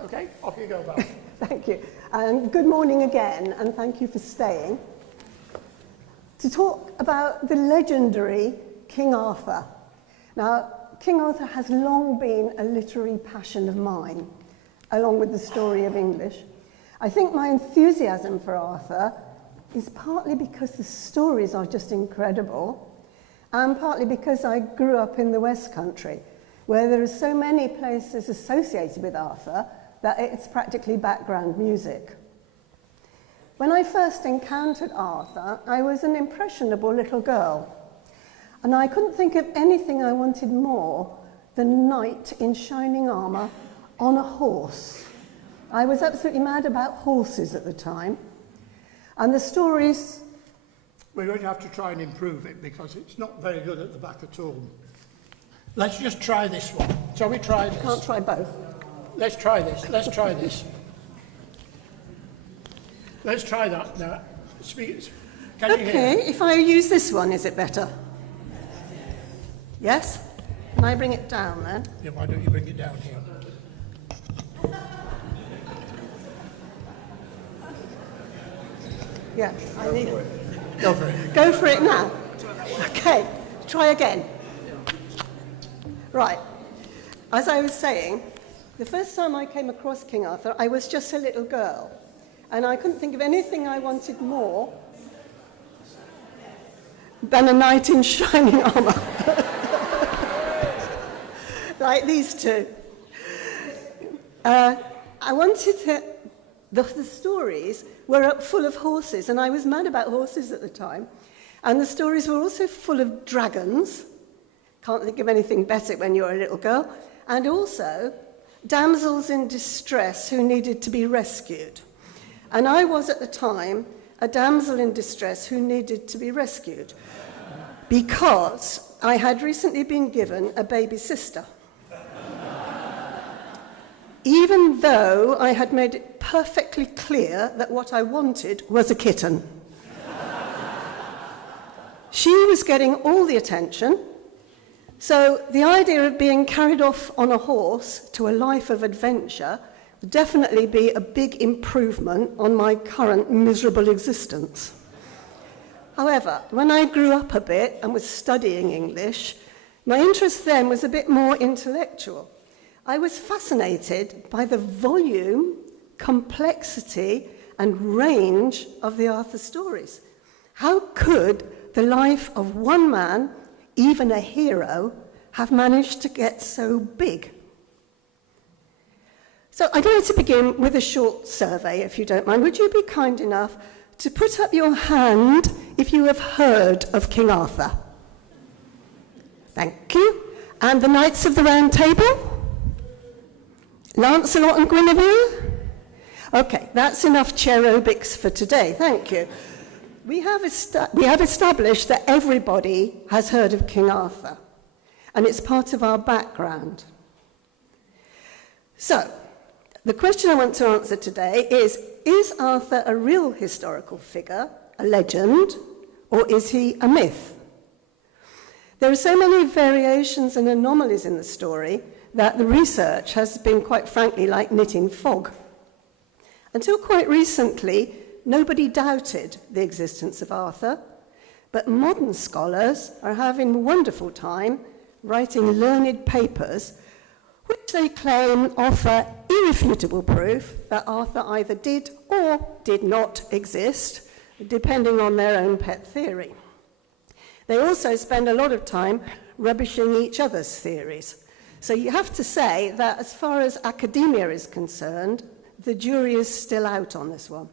Okay, off you go, Val. Thank you. And good morning again, and thank you for staying. To talk about the legendary King Arthur. Now, King Arthur has long been a literary passion of mine, along with the story of English. I think my enthusiasm for Arthur is partly because the stories are just incredible, and partly because I grew up in the West Country, where there are so many places associated with Arthur that it's practically background music. When I first encountered Arthur, I was an impressionable little girl, and I couldn't think of anything I wanted more than knight in shining armour on a horse. I was absolutely mad about horses at the time, and the stories... We're going to have to try and improve it because it's not very good at the back at all. Let's just try this one. Shall we try this? Can't try both. Let's try this. Let's try this. Let's try that now. Can you hear? Okay, if I use this one, is it better? Yes? Can I bring it down then? Yeah, why don't you bring it down here? Yeah, I need it. Go for it. Go for it now. Okay, try again. Right. As I was saying, the first time I came across King Arthur, I was just a little girl. And I couldn't think of anything I wanted more than a knight in shining armour. Like these two. I wanted to... The stories were full of horses, and I was mad about horses at the time. And the stories were also full of dragons. Can't think of anything better when you're a little girl. And also damsels in distress who needed to be rescued. And I was at the time a damsel in distress who needed to be rescued because I had recently been given a baby sister. Even though I had made it perfectly clear that what I wanted was a kitten. She was getting all the attention, so the idea of being carried off on a horse to a life of adventure would definitely be a big improvement on my current miserable existence. However, when I grew up a bit and was studying English, my interest then was a bit more intellectual. I was fascinated by the volume, complexity, and range of the Arthur stories. How could the life of one man, even a hero, have managed to get so big? So I'd like to begin with a short survey, if you don't mind. Would you be kind enough to put up your hand if you have heard of King Arthur? Thank you. And the Knights of the Round Table? Lancelot and Guinevere? Okay, that's enough chair-obics for today. Thank you. We have established that everybody has heard of King Arthur, and it's part of our background. So, the question I want to answer today is Arthur a real historical figure, a legend, or is he a myth? There are so many variations and anomalies in the story that the research has been, quite frankly, like knitting fog. Until quite recently, nobody doubted the existence of Arthur, but modern scholars are having a wonderful time writing learned papers which they claim offer irrefutable proof that Arthur either did or did not exist, depending on their own pet theory. They also spend a lot of time rubbishing each other's theories. So you have to say that as far as academia is concerned, the jury is still out on this one.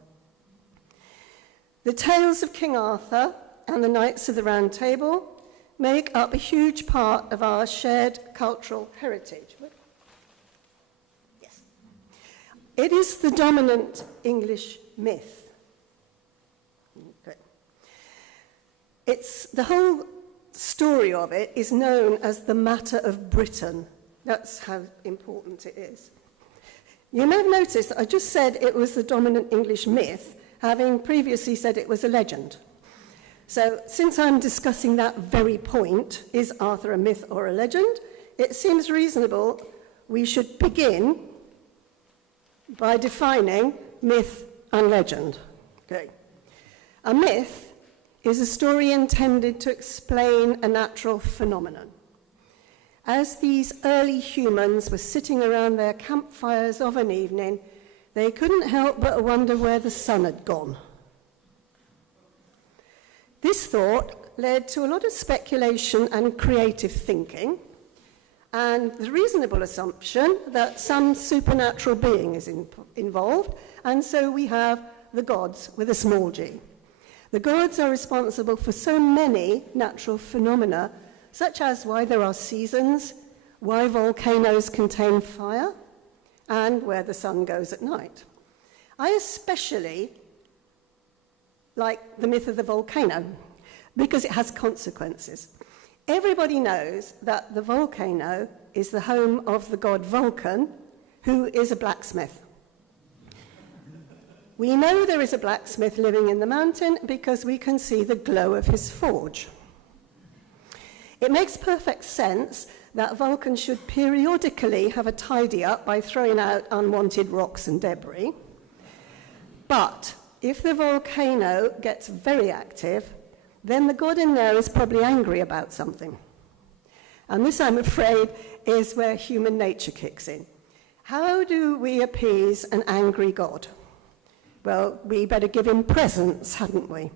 The tales of King Arthur and the Knights of the Round Table make up a huge part of our shared cultural heritage. Yes. It is the dominant English myth. Okay. The whole story of it is known as the Matter of Britain. That's how important it is. You may have noticed that I just said it was the dominant English myth, having previously said it was a legend. So, since I'm discussing that very point, is Arthur a myth or a legend, it seems reasonable we should begin by defining myth and legend. Okay. A myth is a story intended to explain a natural phenomenon. As these early humans were sitting around their campfires of an evening, they couldn't help but wonder where the sun had gone. This thought led to a lot of speculation and creative thinking, and the reasonable assumption that some supernatural being is involved, and so we have the gods with a small g. The gods are responsible for so many natural phenomena, such as why there are seasons, why volcanoes contain fire, and where the sun goes at night. I especially like the myth of the volcano, because it has consequences. Everybody knows that the volcano is the home of the god Vulcan, who is a blacksmith. We know there is a blacksmith living in the mountain because we can see the glow of his forge. It makes perfect sense that Vulcan should periodically have a tidy up by throwing out unwanted rocks and debris. But if the volcano gets very active, then the god in there is probably angry about something. And this, I'm afraid, is where human nature kicks in. How do we appease an angry god? Well, we better give him presents, hadn't we?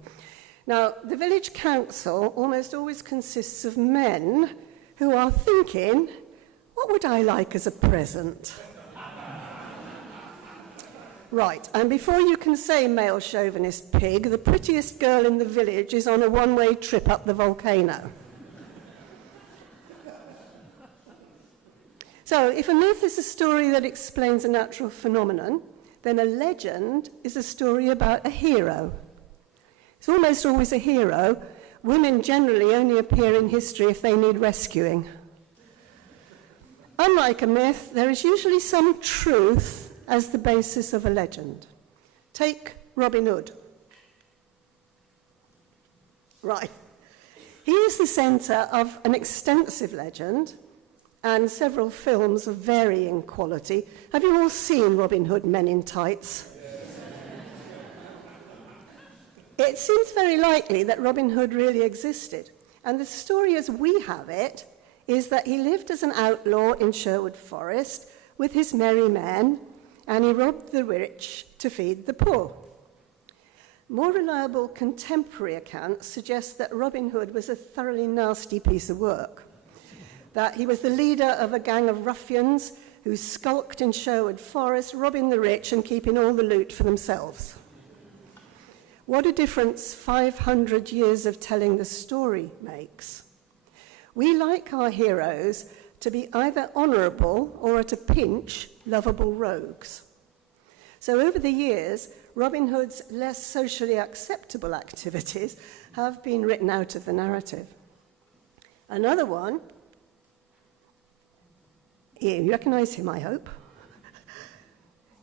Now, the village council almost always consists of men who are thinking, what would I like as a present? Right, and before you can say male chauvinist pig, the prettiest girl in the village is on a one-way trip up the volcano. So, if a myth is a story that explains a natural phenomenon, then a legend is a story about a hero, He's almost always a hero. Women generally only appear in history if they need rescuing. Unlike a myth, there is usually some truth as the basis of a legend. Take Robin Hood. Right. He is the centre of an extensive legend and several films of varying quality. Have you all seen Robin Hood, Men in Tights? It seems very likely that Robin Hood really existed, and the story as we have it is that he lived as an outlaw in Sherwood Forest with his merry men, and he robbed the rich to feed the poor. More reliable contemporary accounts suggest that Robin Hood was a thoroughly nasty piece of work, that he was the leader of a gang of ruffians who skulked in Sherwood Forest, robbing the rich and keeping all the loot for themselves. What a difference 500 years of telling the story makes. We like our heroes to be either honourable or, at a pinch, lovable rogues. So over the years, Robin Hood's less socially acceptable activities have been written out of the narrative. Another one, you recognise him, I hope.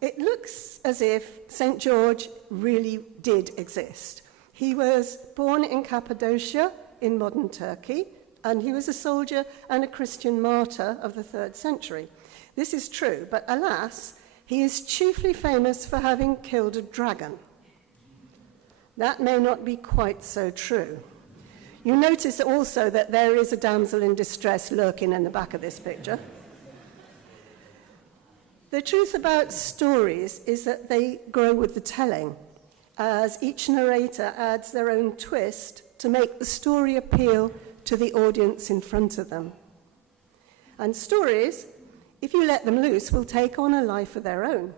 It looks as if St. George really did exist. He was born in Cappadocia in modern Turkey, and he was a soldier and a Christian martyr of the 3rd century. This is true, but alas, he is chiefly famous for having killed a dragon. That may not be quite so true. You notice also that there is a damsel in distress lurking in the back of this picture. The truth about stories is that they grow with the telling, as each narrator adds their own twist to make the story appeal to the audience in front of them. And stories, if you let them loose, will take on a life of their own.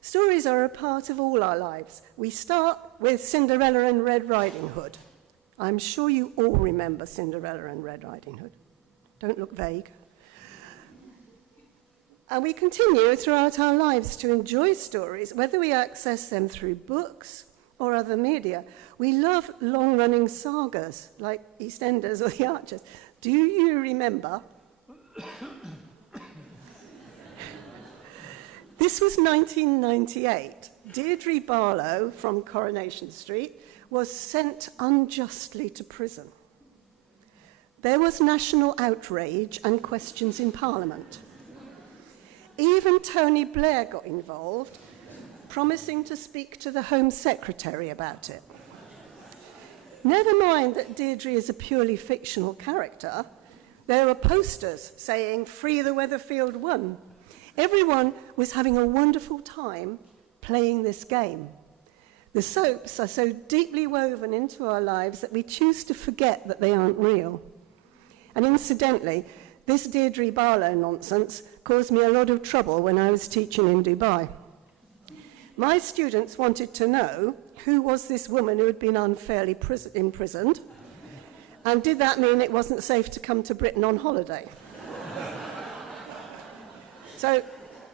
Stories are a part of all our lives. We start with Cinderella and Red Riding Hood. I'm sure you all remember Cinderella and Red Riding Hood. Don't look vague. And we continue throughout our lives to enjoy stories, whether we access them through books or other media. We love long-running sagas like EastEnders or The Archers. Do you remember? This was 1998. Deirdre Barlow from Coronation Street was sent unjustly to prison. There was national outrage and questions in Parliament. Even Tony Blair got involved, promising to speak to the Home Secretary about it. Never mind that Deirdre is a purely fictional character. There are posters saying, "Free the Weatherfield One." Everyone was having a wonderful time playing this game. The soaps are so deeply woven into our lives that we choose to forget that they aren't real. And incidentally, this Deirdre Barlow nonsense caused me a lot of trouble when I was teaching in Dubai. My students wanted to know who was this woman who had been unfairly imprisoned, and did that mean it wasn't safe to come to Britain on holiday? So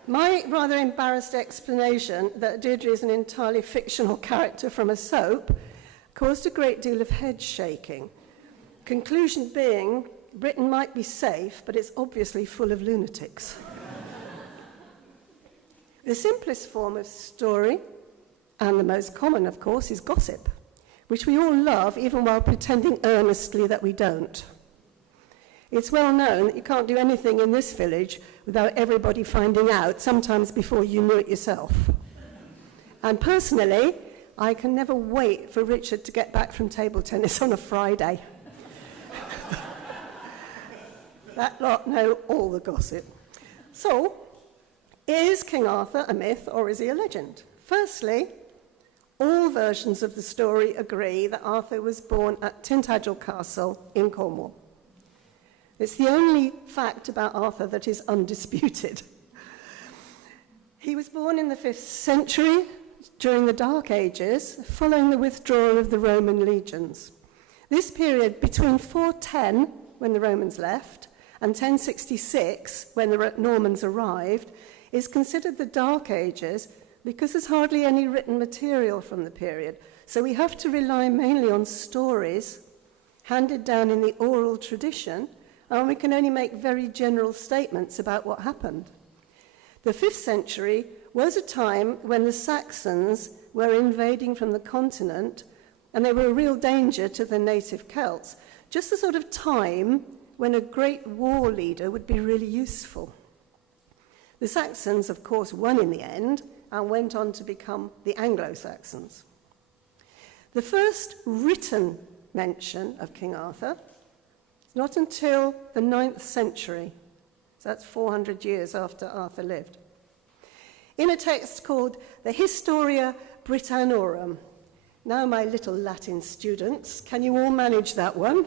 my rather embarrassed explanation that Deirdre is an entirely fictional character from a soap caused a great deal of head shaking. Conclusion being, Britain might be safe, but it's obviously full of lunatics. The simplest form of story, and the most common, of course, is gossip, which we all love, even while pretending earnestly that we don't. It's well known that you can't do anything in this village without everybody finding out, sometimes before you knew it yourself. And personally, I can never wait for Richard to get back from table tennis on a Friday. That lot know all the gossip. So, is King Arthur a myth or is he a legend? Firstly, all versions of the story agree that Arthur was born at Tintagel Castle in Cornwall. It's the only fact about Arthur that is undisputed. He was born in the 5th century during the Dark Ages, following the withdrawal of the Roman legions. This period between 410, when the Romans left, and 1066, when the Normans arrived, is considered the Dark Ages because there's hardly any written material from the period. So we have to rely mainly on stories handed down in the oral tradition, and we can only make very general statements about what happened. The 5th century was a time when the Saxons were invading from the continent, and they were a real danger to the native Celts, just the sort of time when a great war leader would be really useful. The Saxons, of course, won in the end and went on to become the Anglo-Saxons. The first written mention of King Arthur is not until the 9th century, so that's 400 years after Arthur lived, in a text called the Historia Britannorum. Now, my little Latin students, can you all manage that one?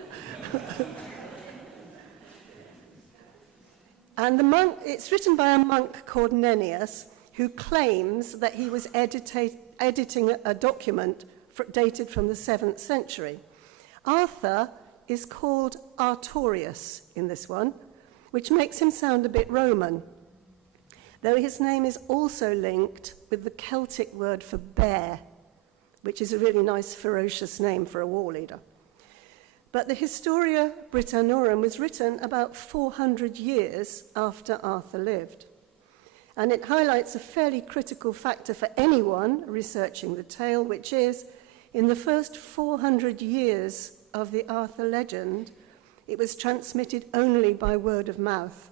And it's written by a monk called Nennius, who claims that he was editing a document dated from the 7th century. Arthur is called Artorius in this one, which makes him sound a bit Roman, though his name is also linked with the Celtic word for bear, which is a really nice, ferocious name for a war leader. But the Historia Britannorum was written about 400 years after Arthur lived. And it highlights a fairly critical factor for anyone researching the tale, which is, in the first 400 years of the Arthur legend, it was transmitted only by word of mouth.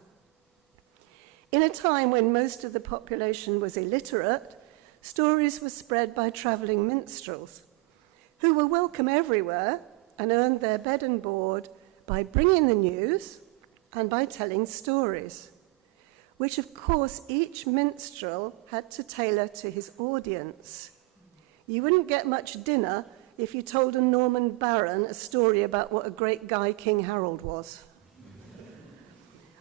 In a time when most of the population was illiterate, stories were spread by travelling minstrels, who were welcome everywhere and earned their bed and board by bringing the news and by telling stories, which of course each minstrel had to tailor to his audience. You wouldn't get much dinner if you told a Norman baron a story about what a great guy King Harold was.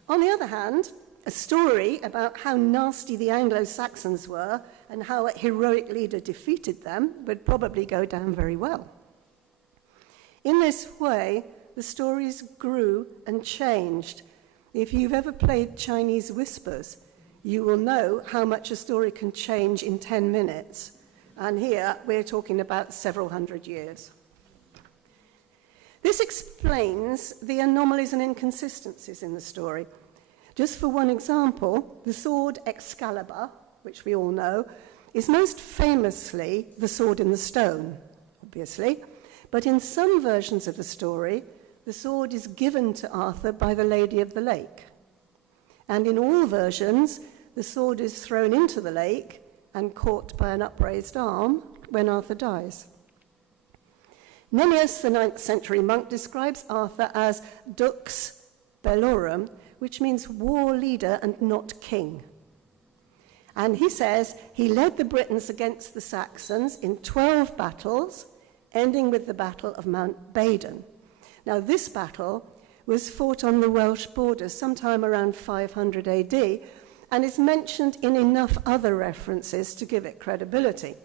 On the other hand, a story about how nasty the Anglo-Saxons were and how a heroic leader defeated them would probably go down very well. In this way, the stories grew and changed. If you've ever played Chinese whispers, you will know how much a story can change in 10 minutes. And here, we're talking about several hundred years. This explains the anomalies and inconsistencies in the story. Just for one example, the sword Excalibur, which we all know, is most famously the sword in the stone, obviously. But in some versions of the story, the sword is given to Arthur by the Lady of the Lake. And in all versions, the sword is thrown into the lake and caught by an upraised arm when Arthur dies. Nennius, the 9th century monk, describes Arthur as dux bellorum, which means war leader and not king. And he says he led the Britons against the Saxons in 12 battles, ending with the Battle of Mount Badon. Now, this battle was fought on the Welsh borders sometime around 500 AD, and is mentioned in enough other references to give it credibility.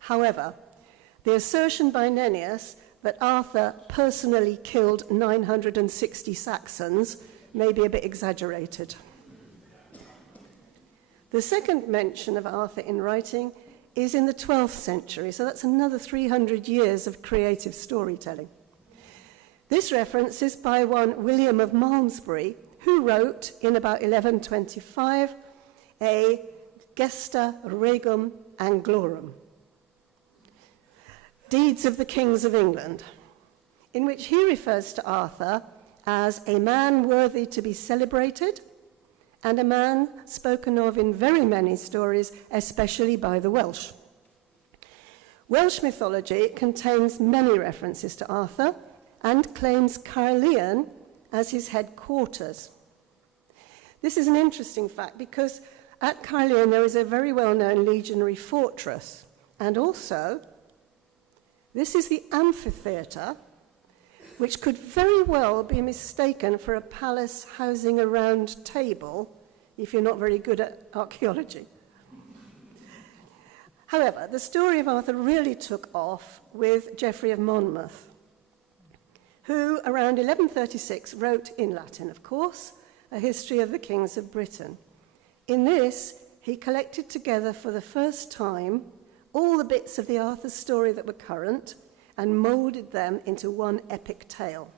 However, the assertion by Nennius that Arthur personally killed 960 Saxons may be a bit exaggerated. The second mention of Arthur in writing is in the 12th century, so that's another 300 years of creative storytelling. This reference is by one William of Malmesbury, who wrote in about 1125 a Gesta Regum Anglorum, Deeds of the Kings of England, in which he refers to Arthur as a man worthy to be celebrated and a man spoken of in very many stories, especially by the Welsh. Welsh mythology contains many references to Arthur and claims Caerleon as his headquarters. This is an interesting fact because at Caerleon there is a very well-known legionary fortress, and also this is the amphitheatre, which could very well be mistaken for a palace housing a round table if you're not very good at archaeology. However, the story of Arthur really took off with Geoffrey of Monmouth, who around 1136 wrote, in Latin of course, a history of the kings of Britain. In this, he collected together for the first time all the bits of the Arthur story that were current and moulded them into one epic tale.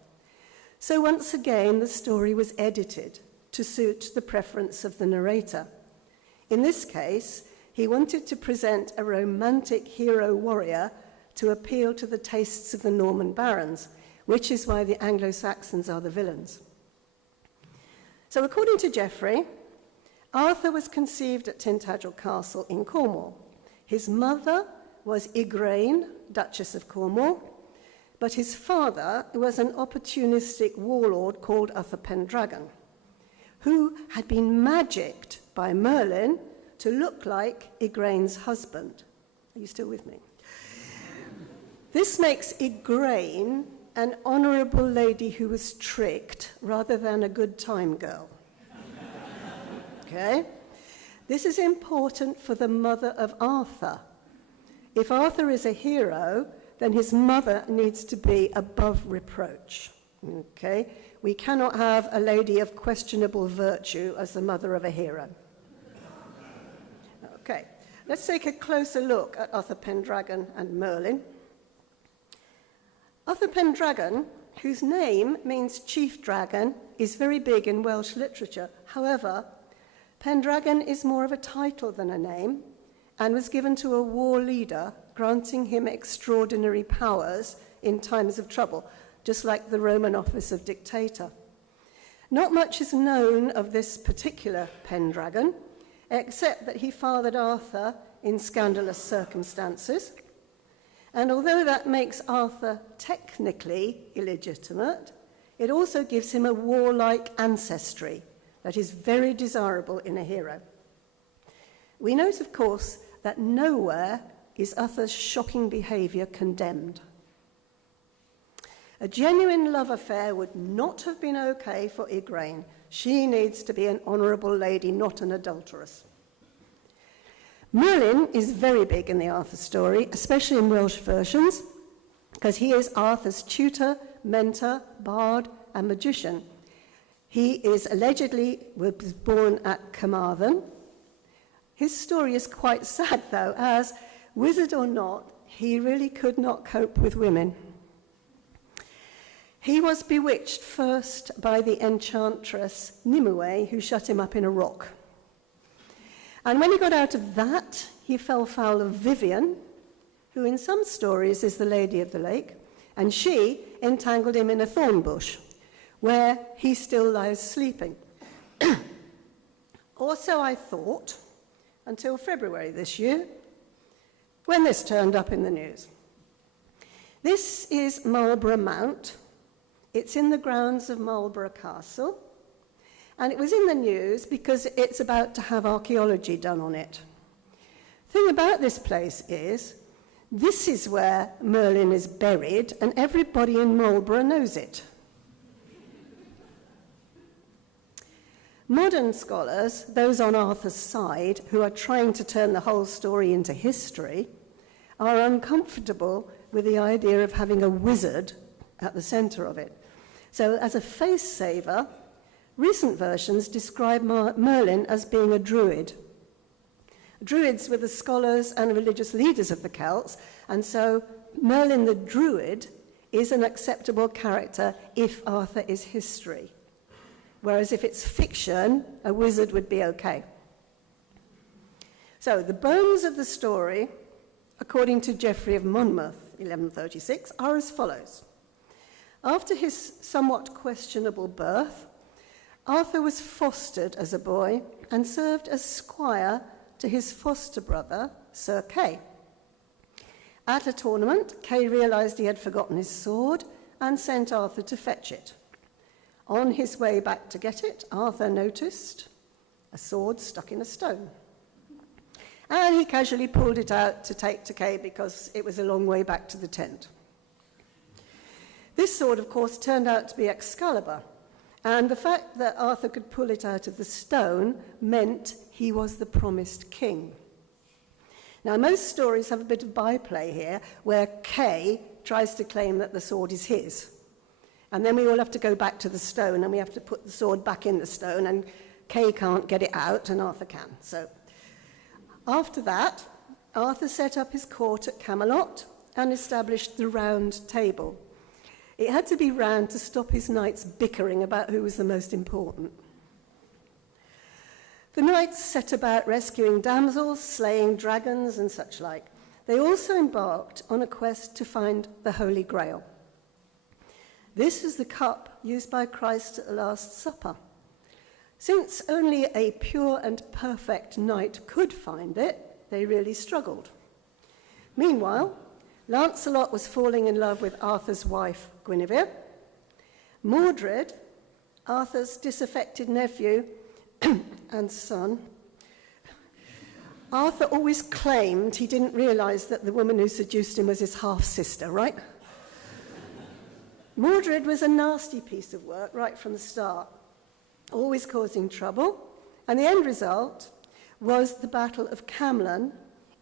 So once again, the story was edited to suit the preference of the narrator. In this case, he wanted to present a romantic hero warrior to appeal to the tastes of the Norman barons, which is why the Anglo-Saxons are the villains. So according to Geoffrey, Arthur was conceived at Tintagel Castle in Cornwall. His mother was Igraine, Duchess of Cornwall, but his father was an opportunistic warlord called Uther Pendragon, who had been magicked by Merlin to look like Igraine's husband. Are you still with me? This makes Igraine an honourable lady who was tricked rather than a good time girl. Okay? This is important for the mother of Arthur. If Arthur is a hero, then his mother needs to be above reproach. Okay? We cannot have a lady of questionable virtue as the mother of a hero. Okay, let's take a closer look at Uther Pendragon and Merlin. Uther Pendragon, whose name means chief dragon, is very big in Welsh literature. However, Pendragon is more of a title than a name and was given to a war leader, granting him extraordinary powers in times of trouble, just like the Roman office of dictator. Not much is known of this particular Pendragon, except that he fathered Arthur in scandalous circumstances. And although that makes Arthur technically illegitimate, it also gives him a warlike ancestry that is very desirable in a hero. We note, of course, that nowhere is Uther's shocking behaviour condemned. A genuine love affair would not have been okay for Igraine. She needs to be an honourable lady, not an adulteress. Merlin is very big in the Arthur story, especially in Welsh versions, because he is Arthur's tutor, mentor, bard, and magician. He is allegedly was born at Carmarthen. His story is quite sad, though, as, wizard or not, he really could not cope with women. He was bewitched first by the enchantress Nimue, who shut him up in a rock. And when he got out of that, he fell foul of Vivian, who in some stories is the Lady of the Lake, and she entangled him in a thorn bush, where he still lies sleeping. Or so I thought, until February this year, when this turned up in the news. This is Marlborough Mount. It's in the grounds of Marlborough Castle, and it was in the news because it's about to have archaeology done on it. The thing about this place is, this is where Merlin is buried, and everybody in Marlborough knows it. Modern scholars, those on Arthur's side, who are trying to turn the whole story into history, are uncomfortable with the idea of having a wizard at the centre of it. So as a face-saver, recent versions describe Merlin as being a druid. Druids were the scholars and religious leaders of the Celts, and so Merlin the druid is an acceptable character if Arthur is history. Whereas if it's fiction, a wizard would be okay. So the bones of the story, according to Geoffrey of Monmouth, 1136, are as follows. After his somewhat questionable birth, Arthur was fostered as a boy and served as squire to his foster brother, Sir Kay. At a tournament, Kay realised he had forgotten his sword and sent Arthur to fetch it. On his way back to get it, Arthur noticed a sword stuck in a stone. And he casually pulled it out to take to Kay because it was a long way back to the tent. This sword, of course, turned out to be Excalibur, and the fact that Arthur could pull it out of the stone meant he was the promised king. Now, most stories have a bit of byplay here, where Kay tries to claim that the sword is his. And then we all have to go back to the stone, and we have to put the sword back in the stone, and Kay can't get it out, and Arthur can. So after that, Arthur set up his court at Camelot and established the Round Table. It had to be round to stop his knights bickering about who was the most important. The knights set about rescuing damsels, slaying dragons, and such like. They also embarked on a quest to find the Holy Grail. This is the cup used by Christ at the Last Supper. Since only a pure and perfect knight could find it, they really struggled. Meanwhile, Lancelot was falling in love with Arthur's wife, Guinevere. Mordred, Arthur's disaffected nephew and son. Arthur always claimed he didn't realise that the woman who seduced him was his half-sister, right? Mordred was a nasty piece of work right from the start, always causing trouble, and the end result was the Battle of Camlan,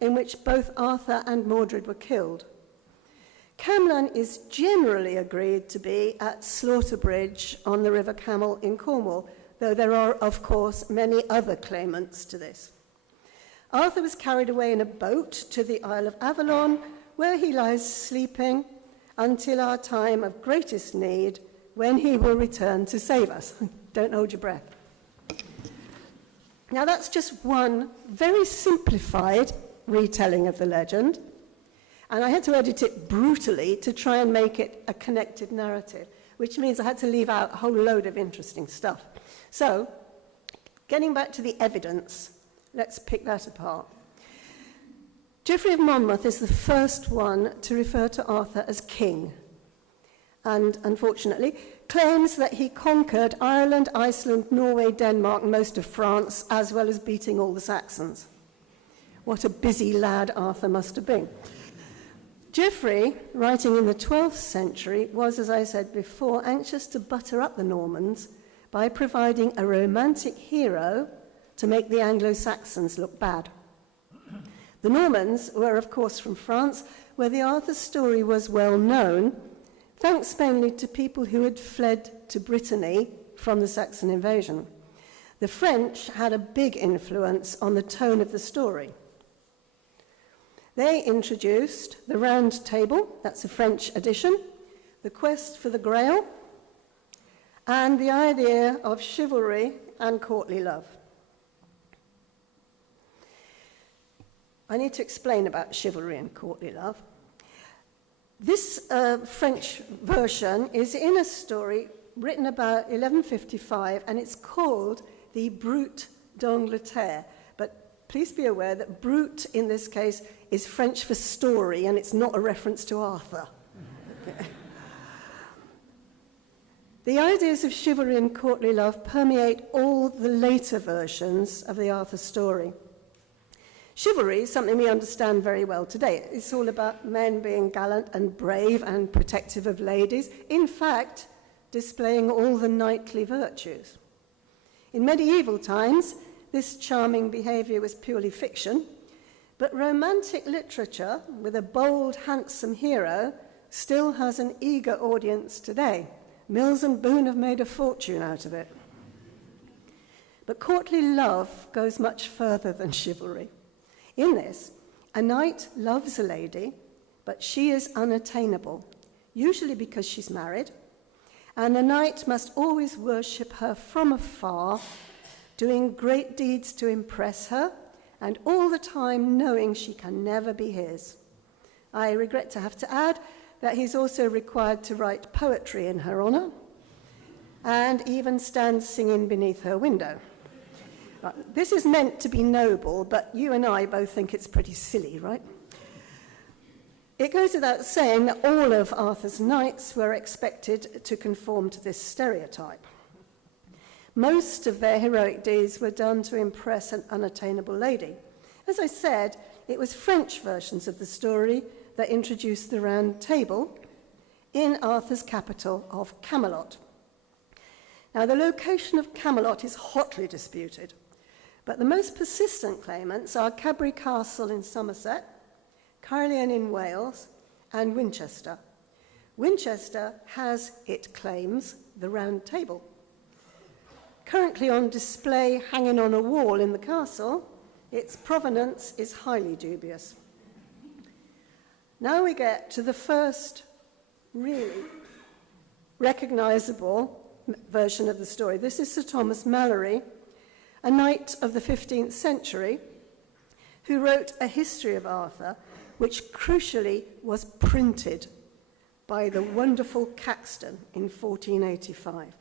in which both Arthur and Mordred were killed. Camlan is generally agreed to be at Slaughter-Bridge on the River Camel in Cornwall, though there are, of course, many other claimants to this. Arthur was carried away in a boat to the Isle of Avalon, where he lies sleeping until our time of greatest need, when he will return to save us. Don't hold your breath. Now, that's just one very simplified retelling of the legend, and I had to edit it brutally to try and make it a connected narrative, which means I had to leave out a whole load of interesting stuff. So, getting back to the evidence, let's pick that apart. Geoffrey of Monmouth is the first one to refer to Arthur as king, and unfortunately claims that he conquered Ireland, Iceland, Norway, Denmark, and most of France, as well as beating all the Saxons. What a busy lad Arthur must have been. Geoffrey, writing in the 12th century, was, as I said before, anxious to butter up the Normans by providing a romantic hero to make the Anglo-Saxons look bad. The Normans were, of course, from France, where the Arthur story was well known, thanks mainly to people who had fled to Brittany from the Saxon invasion. The French had a big influence on the tone of the story. They introduced the Round Table, that's a French edition, the quest for the Grail, and the idea of chivalry and courtly love. I need to explain about chivalry and courtly love. This French version is in a story written about 1155, and it's called the Brut d'Angleterre. But please be aware that brut in this case is French for story, and it's not a reference to Arthur. Okay. The ideas of chivalry and courtly love permeate all the later versions of the Arthur story. Chivalry is something we understand very well today. It's all about men being gallant and brave and protective of ladies, in fact, displaying all the knightly virtues. In medieval times, this charming behavior was purely fiction, but romantic literature, with a bold, handsome hero, still has an eager audience today. Mills and Boon have made a fortune out of it. But courtly love goes much further than chivalry. In this, a knight loves a lady, but she is unattainable, usually because she's married, and the knight must always worship her from afar, doing great deeds to impress her, and all the time knowing she can never be his. I regret to have to add that he's also required to write poetry in her honour, and even stand singing beneath her window. This is meant to be noble, but you and I both think it's pretty silly, right? It goes without saying that all of Arthur's knights were expected to conform to this stereotype. Most of their heroic deeds were done to impress an unattainable lady. As I said, it was French versions of the story that introduced the Round Table in Arthur's capital of Camelot. Now, the location of Camelot is hotly disputed, but the most persistent claimants are Cadbury Castle in Somerset, Caerleon in Wales, and Winchester. Winchester has, it claims, the Round Table. Currently on display hanging on a wall in the castle, its provenance is highly dubious. Now we get to the first really recognisable version of the story. This is Sir Thomas Malory, a knight of the 15th century, who wrote a history of Arthur, which crucially was printed by the wonderful Caxton in 1485.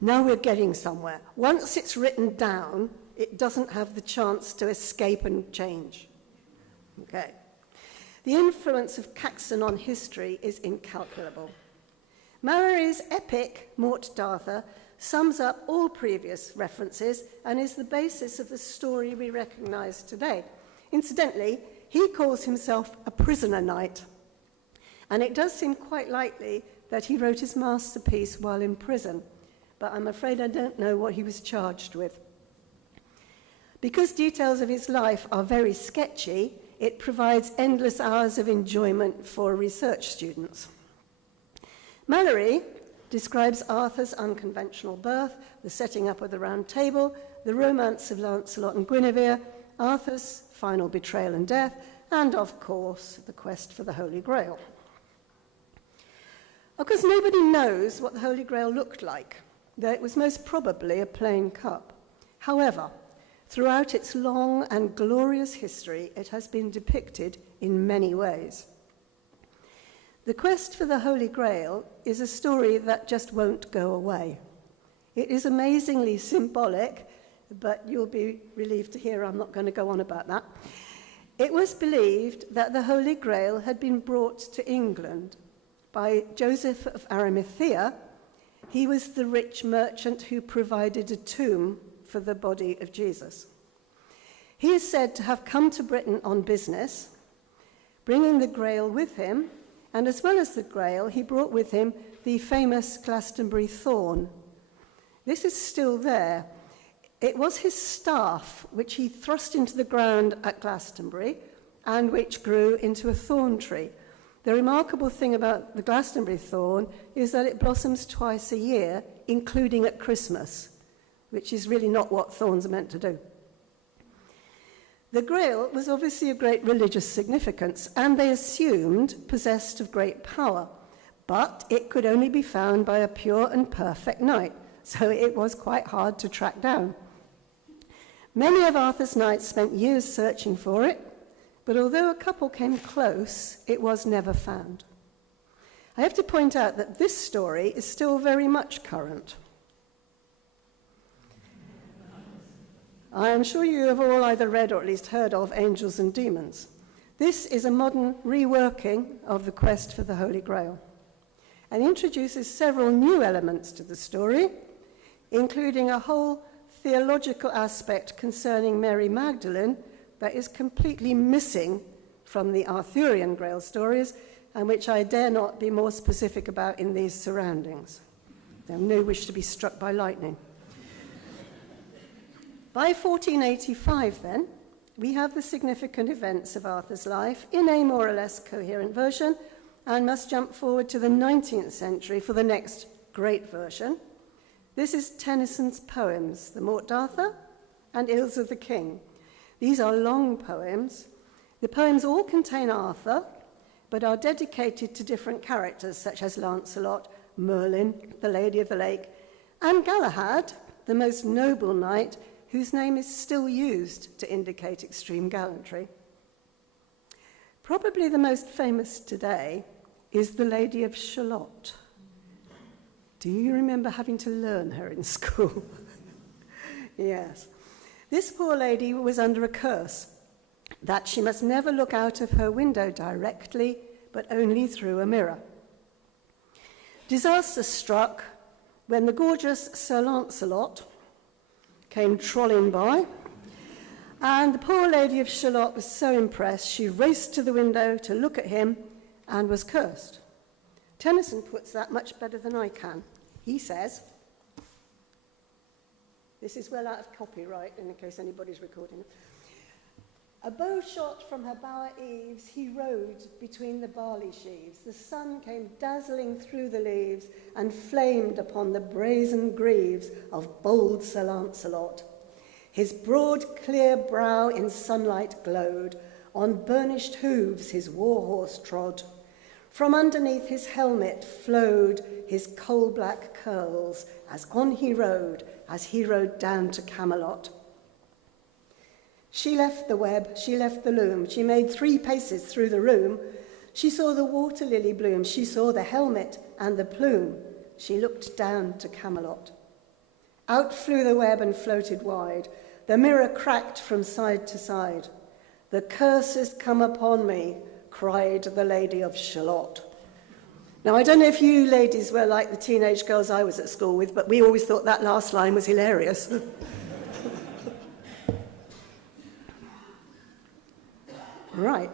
Now we're getting somewhere. Once it's written down, it doesn't have the chance to escape and change. Okay. The influence of Caxton on history is incalculable. Malory's epic, Mort d'Arthur, sums up all previous references and is the basis of the story we recognise today. Incidentally, he calls himself a prisoner knight, and it does seem quite likely that he wrote his masterpiece while in prison, but I'm afraid I don't know what he was charged with. Because details of his life are very sketchy, it provides endless hours of enjoyment for research students. Malory describes Arthur's unconventional birth, the setting up of the Round Table, the romance of Lancelot and Guinevere, Arthur's final betrayal and death, and, of course, the quest for the Holy Grail. Of course, nobody knows what the Holy Grail looked like, though it was most probably a plain cup. However, throughout its long and glorious history, it has been depicted in many ways. The quest for the Holy Grail is a story that just won't go away. It is amazingly symbolic, but you'll be relieved to hear I'm not going to go on about that. It was believed that the Holy Grail had been brought to England by Joseph of Arimathea. He was the rich merchant who provided a tomb for the body of Jesus. He is said to have come to Britain on business, bringing the Grail with him, and as well as the Grail, he brought with him the famous Glastonbury thorn. This is still there. It was his staff, which he thrust into the ground at Glastonbury, and which grew into a thorn tree. The remarkable thing about the Glastonbury thorn is that it blossoms twice a year, including at Christmas, which is really not what thorns are meant to do. The Grail was obviously of great religious significance, and they assumed possessed of great power, but it could only be found by a pure and perfect knight, so it was quite hard to track down. Many of Arthur's knights spent years searching for it, but although a couple came close, it was never found. I have to point out that this story is still very much current. I am sure you have all either read or at least heard of Angels and Demons. This is a modern reworking of the quest for the Holy Grail and introduces several new elements to the story, including a whole theological aspect concerning Mary Magdalene that is completely missing from the Arthurian Grail stories, and which I dare not be more specific about in these surroundings. I have no wish to be struck by lightning. By 1485, then, we have the significant events of Arthur's life in a more or less coherent version, and must jump forward to the 19th century for the next great version. This is Tennyson's poems, The Mort d'Arthur and Ills of the King. These are long poems. The poems all contain Arthur, but are dedicated to different characters, such as Lancelot, Merlin, the Lady of the Lake, and Galahad, the most noble knight, whose name is still used to indicate extreme gallantry. Probably the most famous today is the Lady of Shalott. Do you remember having to learn her in school? Yes. This poor lady was under a curse that she must never look out of her window directly, but only through a mirror. Disaster struck when the gorgeous Sir Lancelot came trolling by, and the poor Lady of Shalott was so impressed she raced to the window to look at him and was cursed. Tennyson puts that much better than I can. He says, this is well out of copyright in case anybody's recording it. A bow shot from her bower eaves, he rode between the barley sheaves. The sun came dazzling through the leaves and flamed upon the brazen greaves of bold Sir Lancelot. His broad, clear brow in sunlight glowed, On burnished hooves his war horse trod. From underneath his helmet flowed his coal-black curls as he rode down to Camelot. She left the web, she left the loom, she made 3 paces through the room. She saw the water lily bloom, she saw the helmet and the plume. She looked down to Camelot. Out flew the web and floated wide. The mirror cracked from side to side. The curse has come upon me, cried the Lady of Shalott. Now, I don't know if you ladies were like the teenage girls I was at school with, but we always thought that last line was hilarious. Right.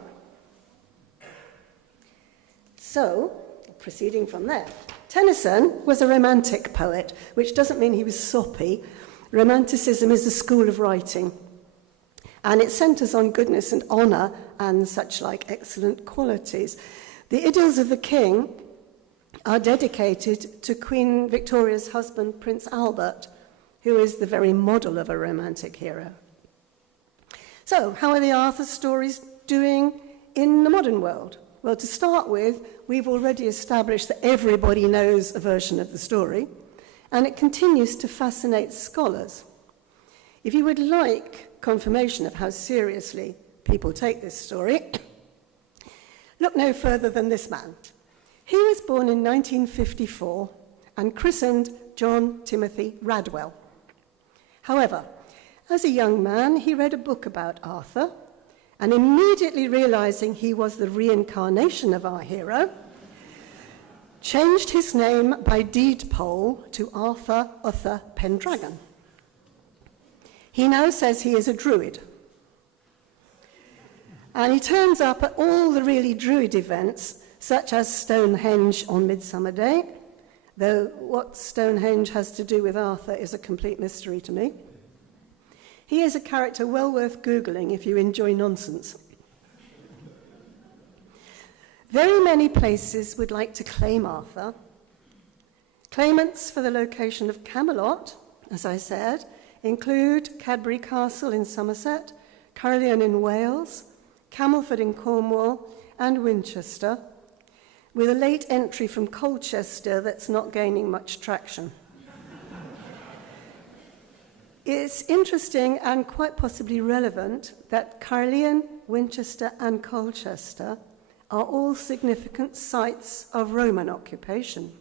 So, proceeding from there. Tennyson was a romantic poet, which doesn't mean he was soppy. Romanticism is a school of writing, and it centres on goodness and honour and such like excellent qualities. The Idylls of the King are dedicated to Queen Victoria's husband, Prince Albert, who is the very model of a romantic hero. So, how are the Arthur stories doing in the modern world? Well, to start with, we've already established that everybody knows a version of the story, and it continues to fascinate scholars. If you would like confirmation of how seriously people take this story, look no further than this man. He was born in 1954 and christened John Timothy Radwell. However, as a young man, he read a book about Arthur, and immediately realizing he was the reincarnation of our hero, changed his name by deed poll to Arthur Uther Pendragon. He now says he is a druid. And he turns up at all the really druid events, such as Stonehenge on Midsummer Day, though what Stonehenge has to do with Arthur is a complete mystery to me. He is a character well worth Googling if you enjoy nonsense. Very many places would like to claim Arthur. Claimants for the location of Camelot, as I said, include Cadbury Castle in Somerset, Caerleon in Wales, Camelford in Cornwall, and Winchester, with a late entry from Colchester that's not gaining much traction. It's interesting and quite possibly relevant that Caerleon, Winchester, and Colchester are all significant sites of Roman occupation.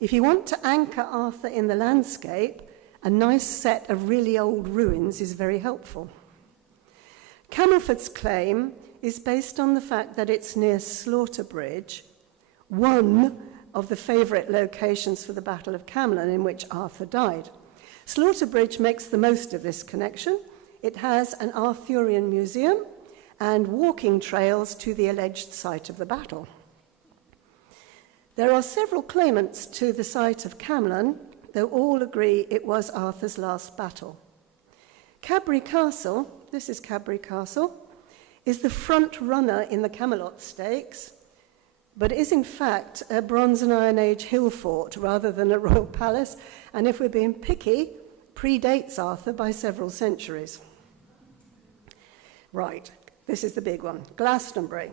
If you want to anchor Arthur in the landscape, a nice set of really old ruins is very helpful. Camelford's claim is based on the fact that it's near Slaughter-Bridge, one of the favourite locations for the Battle of Camlan in which Arthur died. Slaughter-Bridge makes the most of this connection. It has an Arthurian museum and walking trails to the alleged site of the battle. There are several claimants to the site of Camlan, though all agree it was Arthur's last battle. Cadbury Castle, this is Cadbury Castle, is the front runner in the Camelot Stakes, but is in fact a Bronze and Iron Age hill fort rather than a royal palace, and if we're being picky, predates Arthur by several centuries. Right, this is the big one. Glastonbury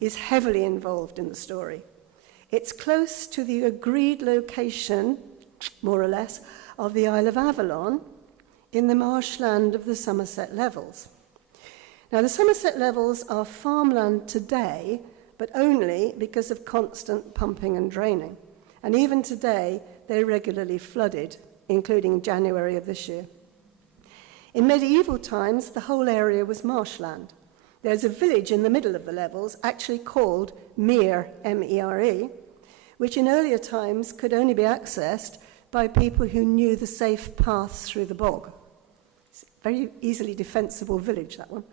is heavily involved in the story. It's close to the agreed location, more or less, of the Isle of Avalon in the marshland of the Somerset Levels. Now, the Somerset Levels are farmland today, but only because of constant pumping and draining. And even today, they're regularly flooded, including January of this year. In medieval times, the whole area was marshland. There's a village in the middle of the Levels, actually called Mere, M-E-R-E, which in earlier times could only be accessed by people who knew the safe paths through the bog. It's a very easily defensible village, that one.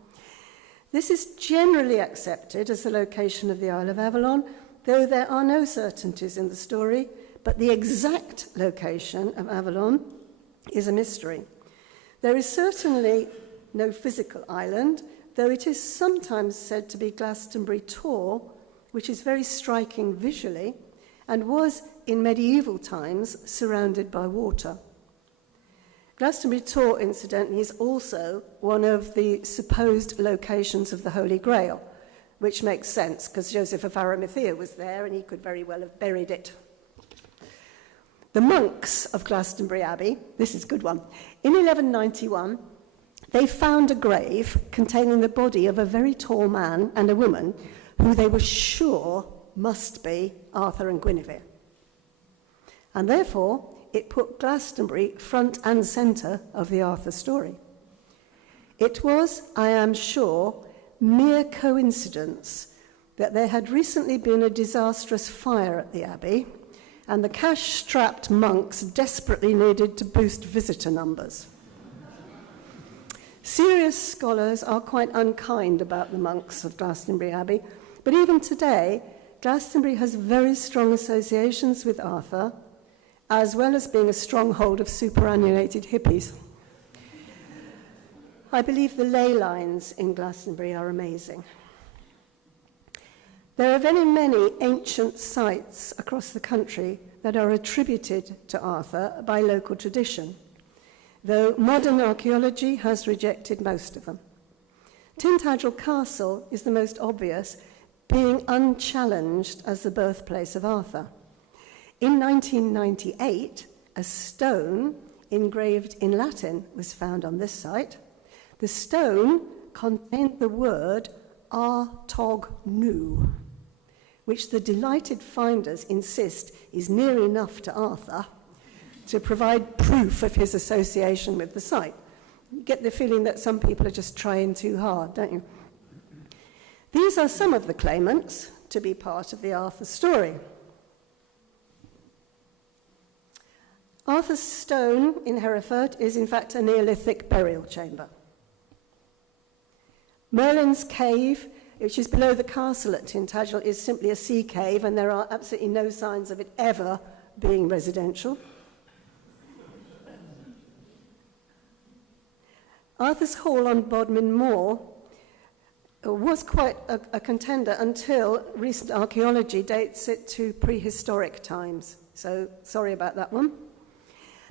This is generally accepted as the location of the Isle of Avalon, though there are no certainties in the story, but the exact location of Avalon is a mystery. There is certainly no physical island, though it is sometimes said to be Glastonbury Tor, which is very striking visually, and was in medieval times surrounded by water. Glastonbury Tor, incidentally, is also one of the supposed locations of the Holy Grail, which makes sense because Joseph of Arimathea was there and he could very well have buried it. The monks of Glastonbury Abbey, this is a good one, in 1191, they found a grave containing the body of a very tall man and a woman who they were sure must be Arthur and Guinevere. And therefore, it put Glastonbury front and centre of the Arthur story. It was, I am sure, mere coincidence that there had recently been a disastrous fire at the Abbey, and the cash-strapped monks desperately needed to boost visitor numbers. Serious scholars are quite unkind about the monks of Glastonbury Abbey, but even today, Glastonbury has very strong associations with Arthur, as well as being a stronghold of superannuated hippies. I believe the ley lines in Glastonbury are amazing. There are very many ancient sites across the country that are attributed to Arthur by local tradition, though modern archaeology has rejected most of them. Tintagel Castle is the most obvious, being unchallenged as the birthplace of Arthur. In 1998, a stone engraved in Latin was found on this site. The stone contained the word Artog Nu, which the delighted finders insist is near enough to Arthur to provide proof of his association with the site. You get the feeling that some people are just trying too hard, don't you? These are some of the claimants to be part of the Arthur story. Arthur's stone in Hereford is in fact a Neolithic burial chamber. Merlin's cave, which is below the castle at Tintagel, is simply a sea cave, and there are absolutely no signs of it ever being residential. Arthur's Hall on Bodmin Moor was quite a contender until recent archaeology dates it to prehistoric times. So sorry about that one.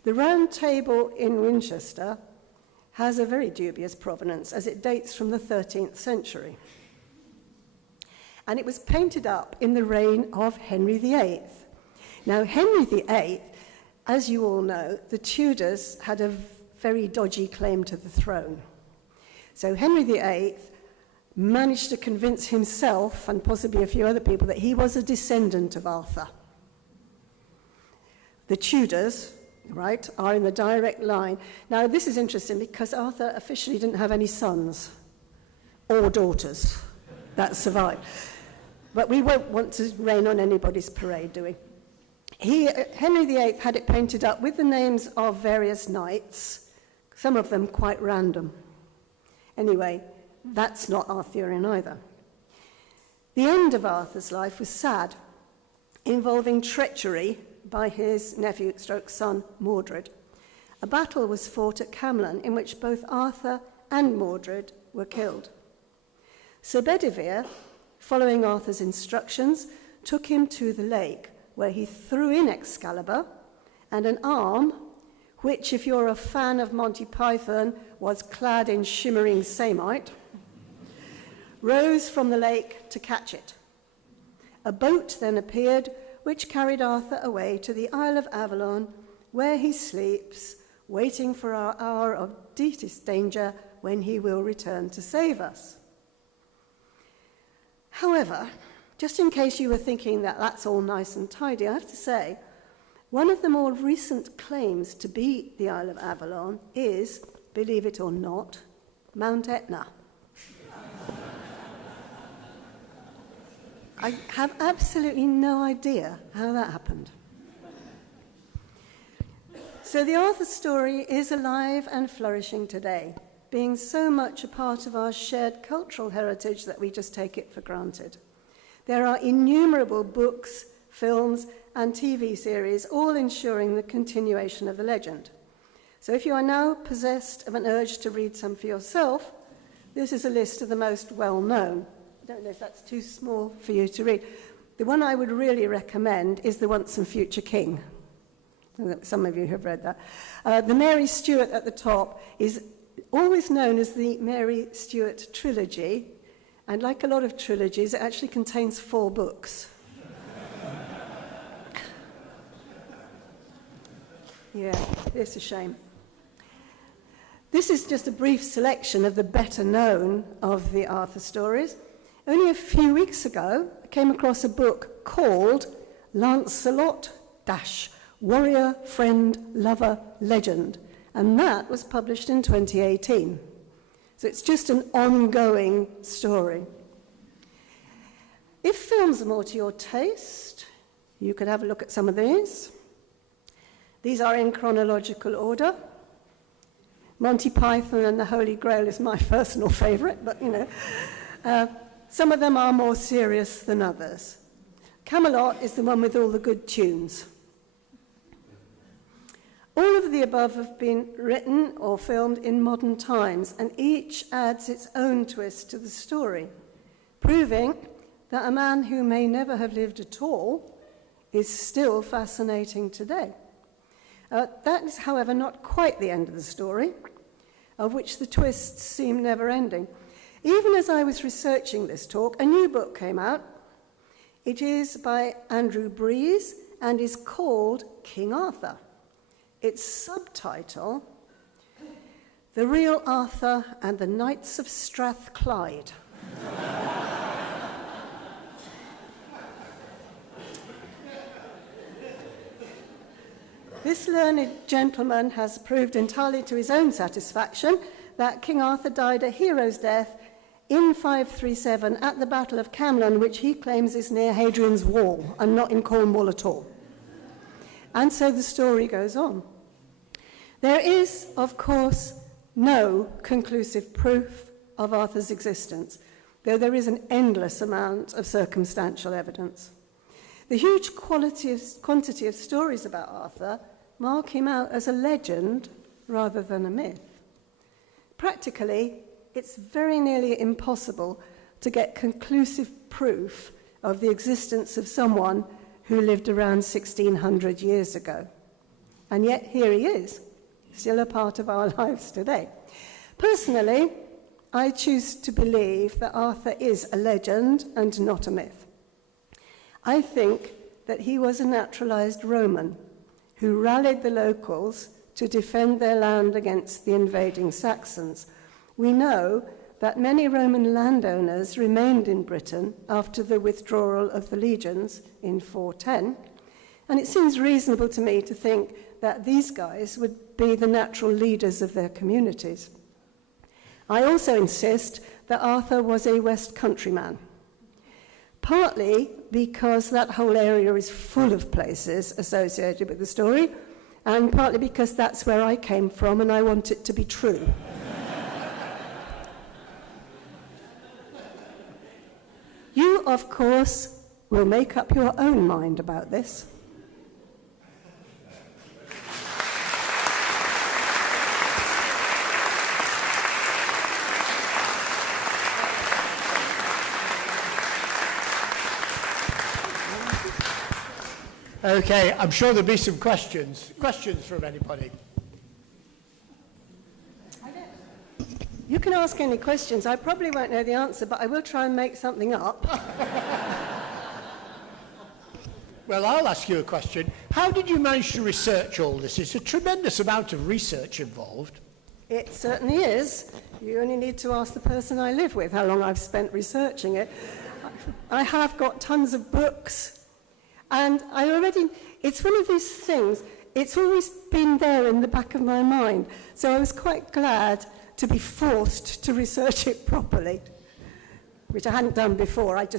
The Round Table in Winchester has a very dubious provenance, as it dates from the 13th century. And it was painted up in the reign of Henry VIII. Now, Henry VIII, as you all know, the Tudors had a very dodgy claim to the throne. So Henry VIII managed to convince himself, and possibly a few other people, that he was a descendant of Arthur. The Tudors, right, are in the direct line. Now, this is interesting because Arthur officially didn't have any sons or daughters that survived. But we won't want to rain on anybody's parade, do we? Henry VIII had it painted up with the names of various knights, some of them quite random. Anyway, that's not Arthurian either. The end of Arthur's life was sad, involving treachery by his nephew stroke son Mordred. A battle was fought at Camlan in which both Arthur and Mordred were killed. Sir Bedivere, following Arthur's instructions, took him to the lake where he threw in Excalibur and an arm which, if you're a fan of Monty Python, was clad in shimmering samite, rose from the lake to catch it. A boat then appeared which carried Arthur away to the Isle of Avalon, where he sleeps, waiting for our hour of deepest danger when he will return to save us. However, just in case you were thinking that that's all nice and tidy, I have to say, one of the more recent claims to be the Isle of Avalon is, believe it or not, Mount Etna. I have absolutely no idea how that happened. So the Arthur story is alive and flourishing today, being so much a part of our shared cultural heritage that we just take it for granted. There are innumerable books, films, and TV series, all ensuring the continuation of the legend. So if you are now possessed of an urge to read some for yourself, this is a list of the most well-known. I don't know if that's too small for you to read. The one I would really recommend is The Once and Future King. Some of you have read that. The Mary Stuart at the top is always known as the Mary Stuart Trilogy, and like a lot of trilogies, it actually contains 4 books. Yeah, it's a shame. This is just a brief selection of the better known of the Arthur stories. Only a few weeks ago, I came across a book called Lancelot Warrior, Friend, Lover, Legend, and that was published in 2018. So it's just an ongoing story. If films are more to your taste, you could have a look at some of these. These are in chronological order. Monty Python and the Holy Grail is my personal favourite, but some of them are more serious than others. Camelot is the one with all the good tunes. All of the above have been written or filmed in modern times, and each adds its own twist to the story, proving that a man who may never have lived at all is still fascinating today. That is, however, not quite the end of the story, of which the twists seem never-ending. Even as I was researching this talk, a new book came out. It is by Andrew Breeze and is called King Arthur. Its subtitle, The Real Arthur and the Knights of Strathclyde. This learned gentleman has proved entirely to his own satisfaction that King Arthur died a hero's death in 537 at the Battle of Camlan, which he claims is near Hadrian's Wall and not in Cornwall at all. And so the story goes on. There is, of course, no conclusive proof of Arthur's existence, though there is an endless amount of circumstantial evidence. The huge quantity of stories about Arthur mark him out as a legend rather than a myth. Practically, it's very nearly impossible to get conclusive proof of the existence of someone who lived around 1600 years ago. And yet here he is, still a part of our lives today. Personally, I choose to believe that Arthur is a legend and not a myth. I think that he was a naturalized Roman who rallied the locals to defend their land against the invading Saxons. We know that many Roman landowners remained in Britain after the withdrawal of the legions in 410, and it seems reasonable to me to think that these guys would be the natural leaders of their communities. I also insist that Arthur was a West Country man, partly because that whole area is full of places associated with the story, and partly because that's where I came from and I want it to be true. You, of course, will make up your own mind about this. Okay, I'm sure there'll be some questions. Questions from anybody? You can ask any questions. I probably won't know the answer, but I will try and make something up. Well, I'll ask you a question. How did you manage to research all this? It's a tremendous amount of research involved. It certainly is. You only need to ask the person I live with how long I've spent researching it. I have got tons of books. And it's one of these things, it's always been there in the back of my mind. So I was quite glad to be forced to research it properly, which I hadn't done before. I'd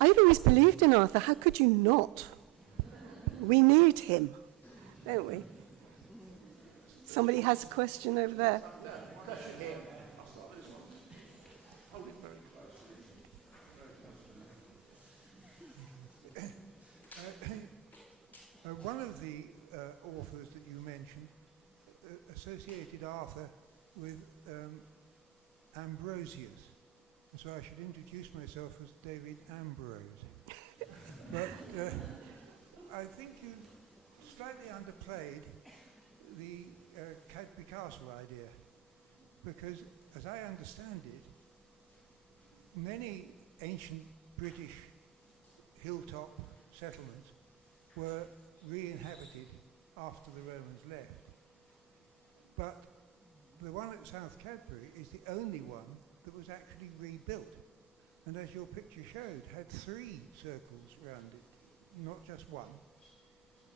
always believed in Arthur. How could you not? We need him, don't we? Somebody has a question over there. One of the authors that you mentioned associated Arthur with Ambrosius, and so I should introduce myself as David Ambrose. But I think you slightly underplayed the Cadbury Castle idea, because as I understand it, many ancient British hilltop settlements were re-inhabited after the Romans left. But the one at South Cadbury is the only one that was actually rebuilt. And as your picture showed, had 3 circles around it, not just one.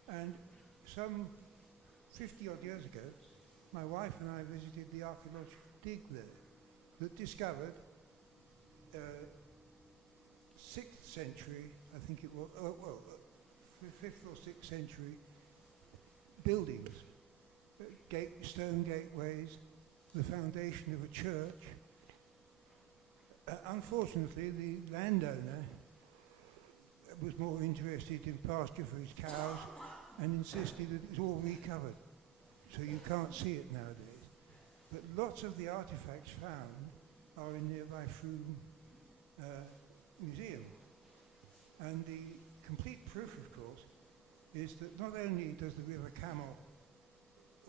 And some 50 odd years ago, my wife and I visited the archaeological dig there that discovered 6th century, I think it was, 5th or 6th century buildings, stone gateways, the foundation of a church. Unfortunately, the landowner was more interested in pasture for his cows and insisted that it's all recovered, so you can't see it nowadays. But lots of the artifacts found are in nearby Frome Museum. And the complete proof, of course, is that not only does the River Camel,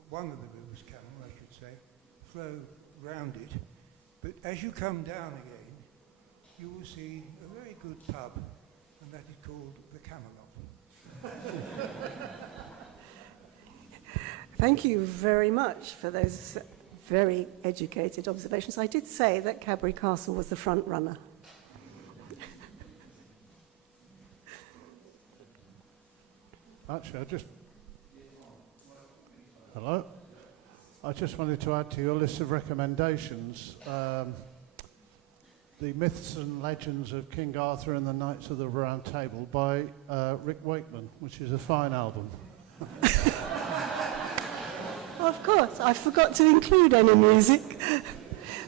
one of the rivers Camel, I should say, flow round it, but as you come down again, you will see a very good pub, and that is called the Camelot. Thank you very much for those very educated observations. I did say that Cadbury Castle was the front runner. Actually, hello? I just wanted to add to your list of recommendations the Myths and Legends of King Arthur and the Knights of the Round Table by Rick Wakeman, which is a fine album. Of course, I forgot to include any music.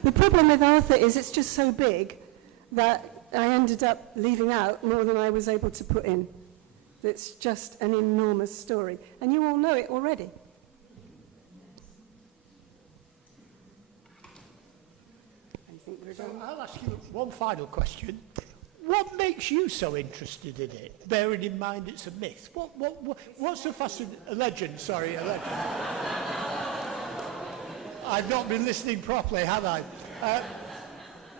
The problem with Arthur is it's just so big that I ended up leaving out more than I was able to put in. It's just an enormous story, and you all know it already. So I'll ask you one final question. What makes you so interested in it, bearing in mind it's a myth? What's so fascinating? A legend, sorry, a legend. I've not been listening properly, have I?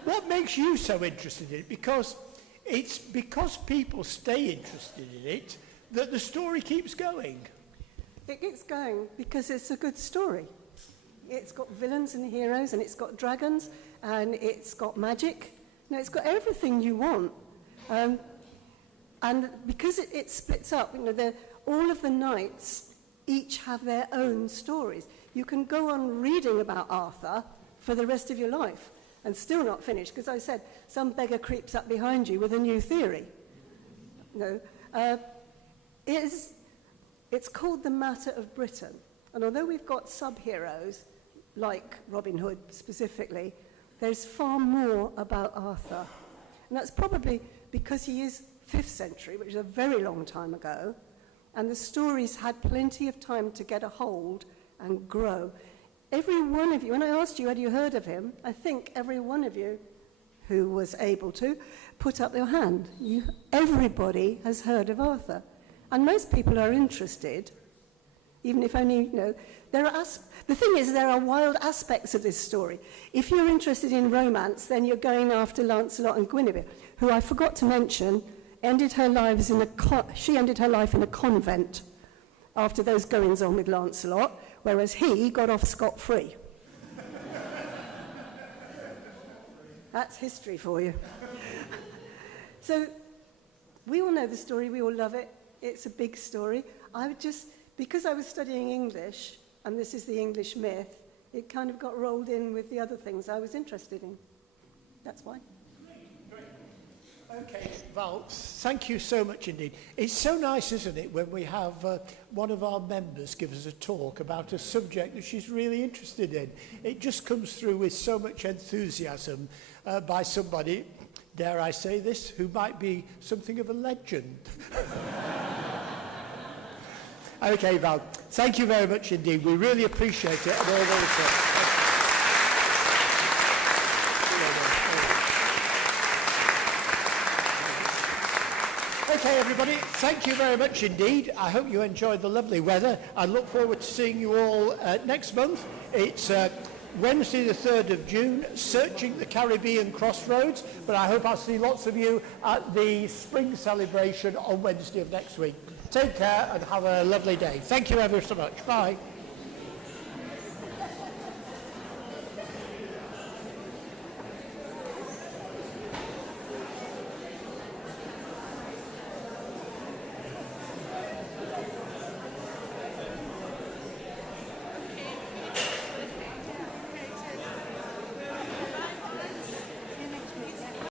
What makes you so interested in it? Because it's because people stay interested in it that the story keeps going. It keeps going because it's a good story. It's got villains and heroes, and it's got dragons, and it's got magic. No, it's got everything you want. And because it splits up, all of the knights each have their own stories. You can go on reading about Arthur for the rest of your life and still not finish, because I said some beggar creeps up behind you with a new theory. It's called The Matter of Britain. And although we've got sub-heroes, like Robin Hood specifically, there's far more about Arthur. And that's probably because he is 5th century, which is a very long time ago, and the stories had plenty of time to get a hold and grow. Every one of you, when I asked you, had you heard of him, I think every one of you who was able to put up your hand. Everybody has heard of Arthur. And most people are interested, even if only, the thing is, there are wild aspects of this story. If you're interested in romance, then you're going after Lancelot and Guinevere, who I forgot to mention, ended her life in a convent after those goings-on with Lancelot, whereas he got off scot-free. That's history for you. So we all know the story, we all love it. It's a big story. Because I was studying English, and this is the English myth, it kind of got rolled in with the other things I was interested in. That's why. Okay, Val, thank you so much indeed. It's so nice, isn't it, when we have one of our members give us a talk about a subject that she's really interested in. It just comes through with so much enthusiasm by somebody, dare I say this, who might be something of a legend. Okay, Val, thank you very much indeed. We really appreciate it. And all those Okay, everybody, thank you very much indeed. I hope you enjoyed the lovely weather. I look forward to seeing you all next month. It's Wednesday the 3rd of June, Searching the Caribbean Crossroads, but I hope I'll see lots of you at the spring celebration on Wednesday of next week. Take care and have a lovely day. Thank you ever so much. Bye.